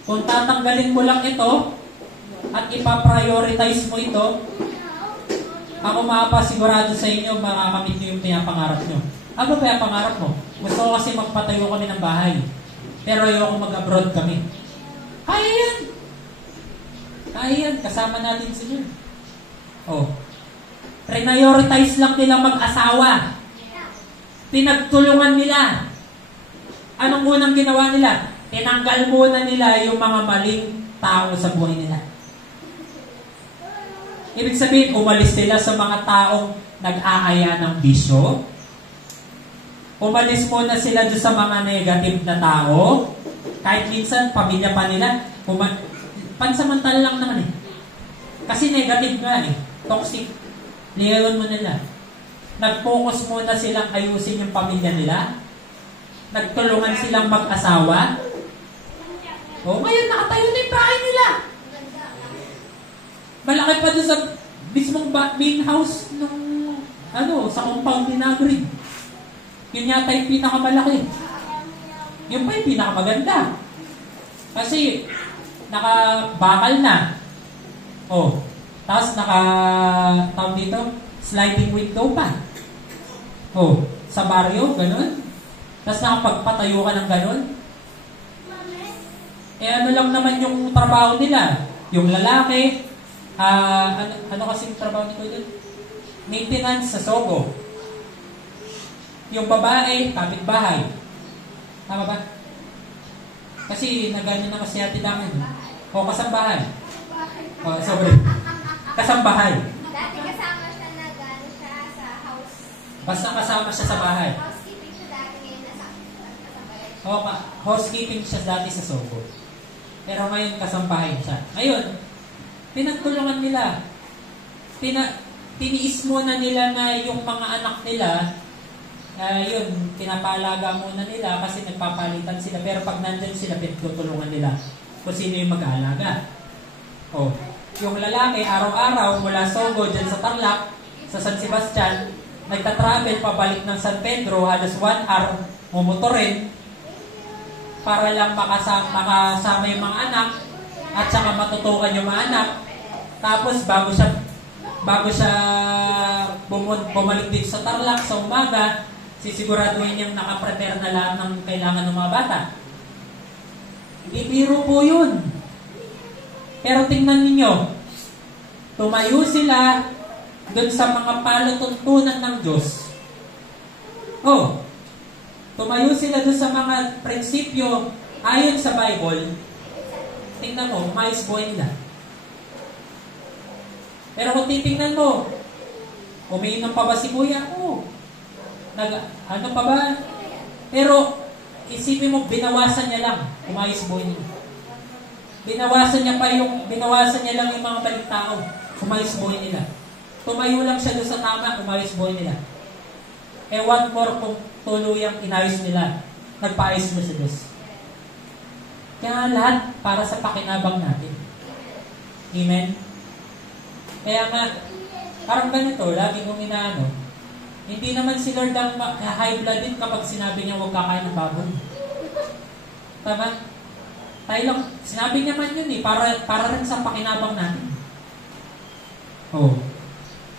Kung tatanggalin mo lang ito, at ipaprioritize mo ito, ako mapasigurado sa inyo, makakamit nyo yung pinapangarap nyo. Ano ba yung pangarap mo? Gusto ko kasi magpatayo kami ng bahay. Pero ayoko mag-abroad kami. Kaya yan. Kaya yan. Kasama natin si Lord. Prioritize lang nilang mag-asawa. Pinagtulungan nila. Anong unang ginawa nila? Tinanggal muna nila yung mga maling tao sa buhay nila. Ibig sabihin, umalis sila sa mga taong nag-aaya ng bisyo. Umalis muna sila doon sa mga negative na tao. Kahit minsan, pamilya pa nila, pansamantala lang naman eh. Kasi negative nga eh. Toxic. Liyayon mo nila. Nag-focus muna silang ayusin yung pamilya nila. Nagtulungan silang mag-asawa. O, ngayon nakatayo na yung bahay nila. Malaki pa doon sa mismong main house nung sa compound ni Nagrid. Yun yata yung pinakamalaki. Yung pa yung pinakamaganda. Kasi nakabakal na. Oh, tapos tawag dito, sliding window pa. Oh, sa baryo, ganun. Tapos nakapagpatayo ka ng ganun. Ano lang naman yung trabaho nila. Yung lalaki, ano kasi yung trabaho nito dun? Maintenance sa Sogo. Yung babae, kapitbahay. Tama ba? Kasi nagano na kasi ati damin. O kasambahay. O, sorry. Kasambahay. Dati kasama siya siya sa house. Basta kasama siya sa bahay. Housekeeping siya dati, ngayon nasa kasambahay. O, housekeeping siya dati sa Sogo. Pero ngayon kasambahay siya. Ngayon, pinagtulungan nila. Tiniis muna nila na yung mga anak nila, pinapalaga muna nila kasi nagpapalitan sila. Pero pag nandyan sila, pinagtutulungan nila kung sino yung mag-aalaga. O, yung lalaki, araw-araw mula Sogo, dyan sa Tarlac, sa San Sebastian, nagtatravel pabalik ng San Pedro, halos 1 hour, mumotorin, para lang makasama yung mga anak, at saka matutukan yung mga anak. Tapos, bago siya bumalik dito sa Tarlac sa umaga, sisiguraduhin niyang nakaprepare na lahat ng kailangan ng mga bata. Hindi biro po yun. Pero tingnan ninyo, tumayo sila doon sa mga palutuntunan ng Diyos. Oh, tumayo sila doon sa mga prinsipyo ayon sa Bible. Tingnan mo, mais buhay nila. Pero kung titingnan mo, umiinom pa ba si Kuya? Oo. Ano pa ba? Pero isipin mo, binawasan niya lang, umayos buhay niya. Binawasan niya lang yung mga balik tao, umayos buhay nila. Tumayo lang siya doon sa tama, umayos buhay nila. What more kung tuluyang inayos nila, nagpaayos mo sa Diyos. Kaya lahat para sa pakinabang natin. Amen? Kaya nga, parang ganito, lagi kong inaano, hindi naman si Lord ang high-blooded kapag sinabi niya huwag kakain ng baboy. Tama? Tayo lang, sinabi niya man yun para rin sa pakinabang natin. Oh.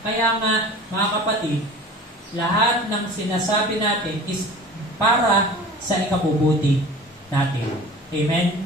Kaya nga, mga kapatid, lahat ng sinasabi natin is para sa ikabubuti natin. Amen?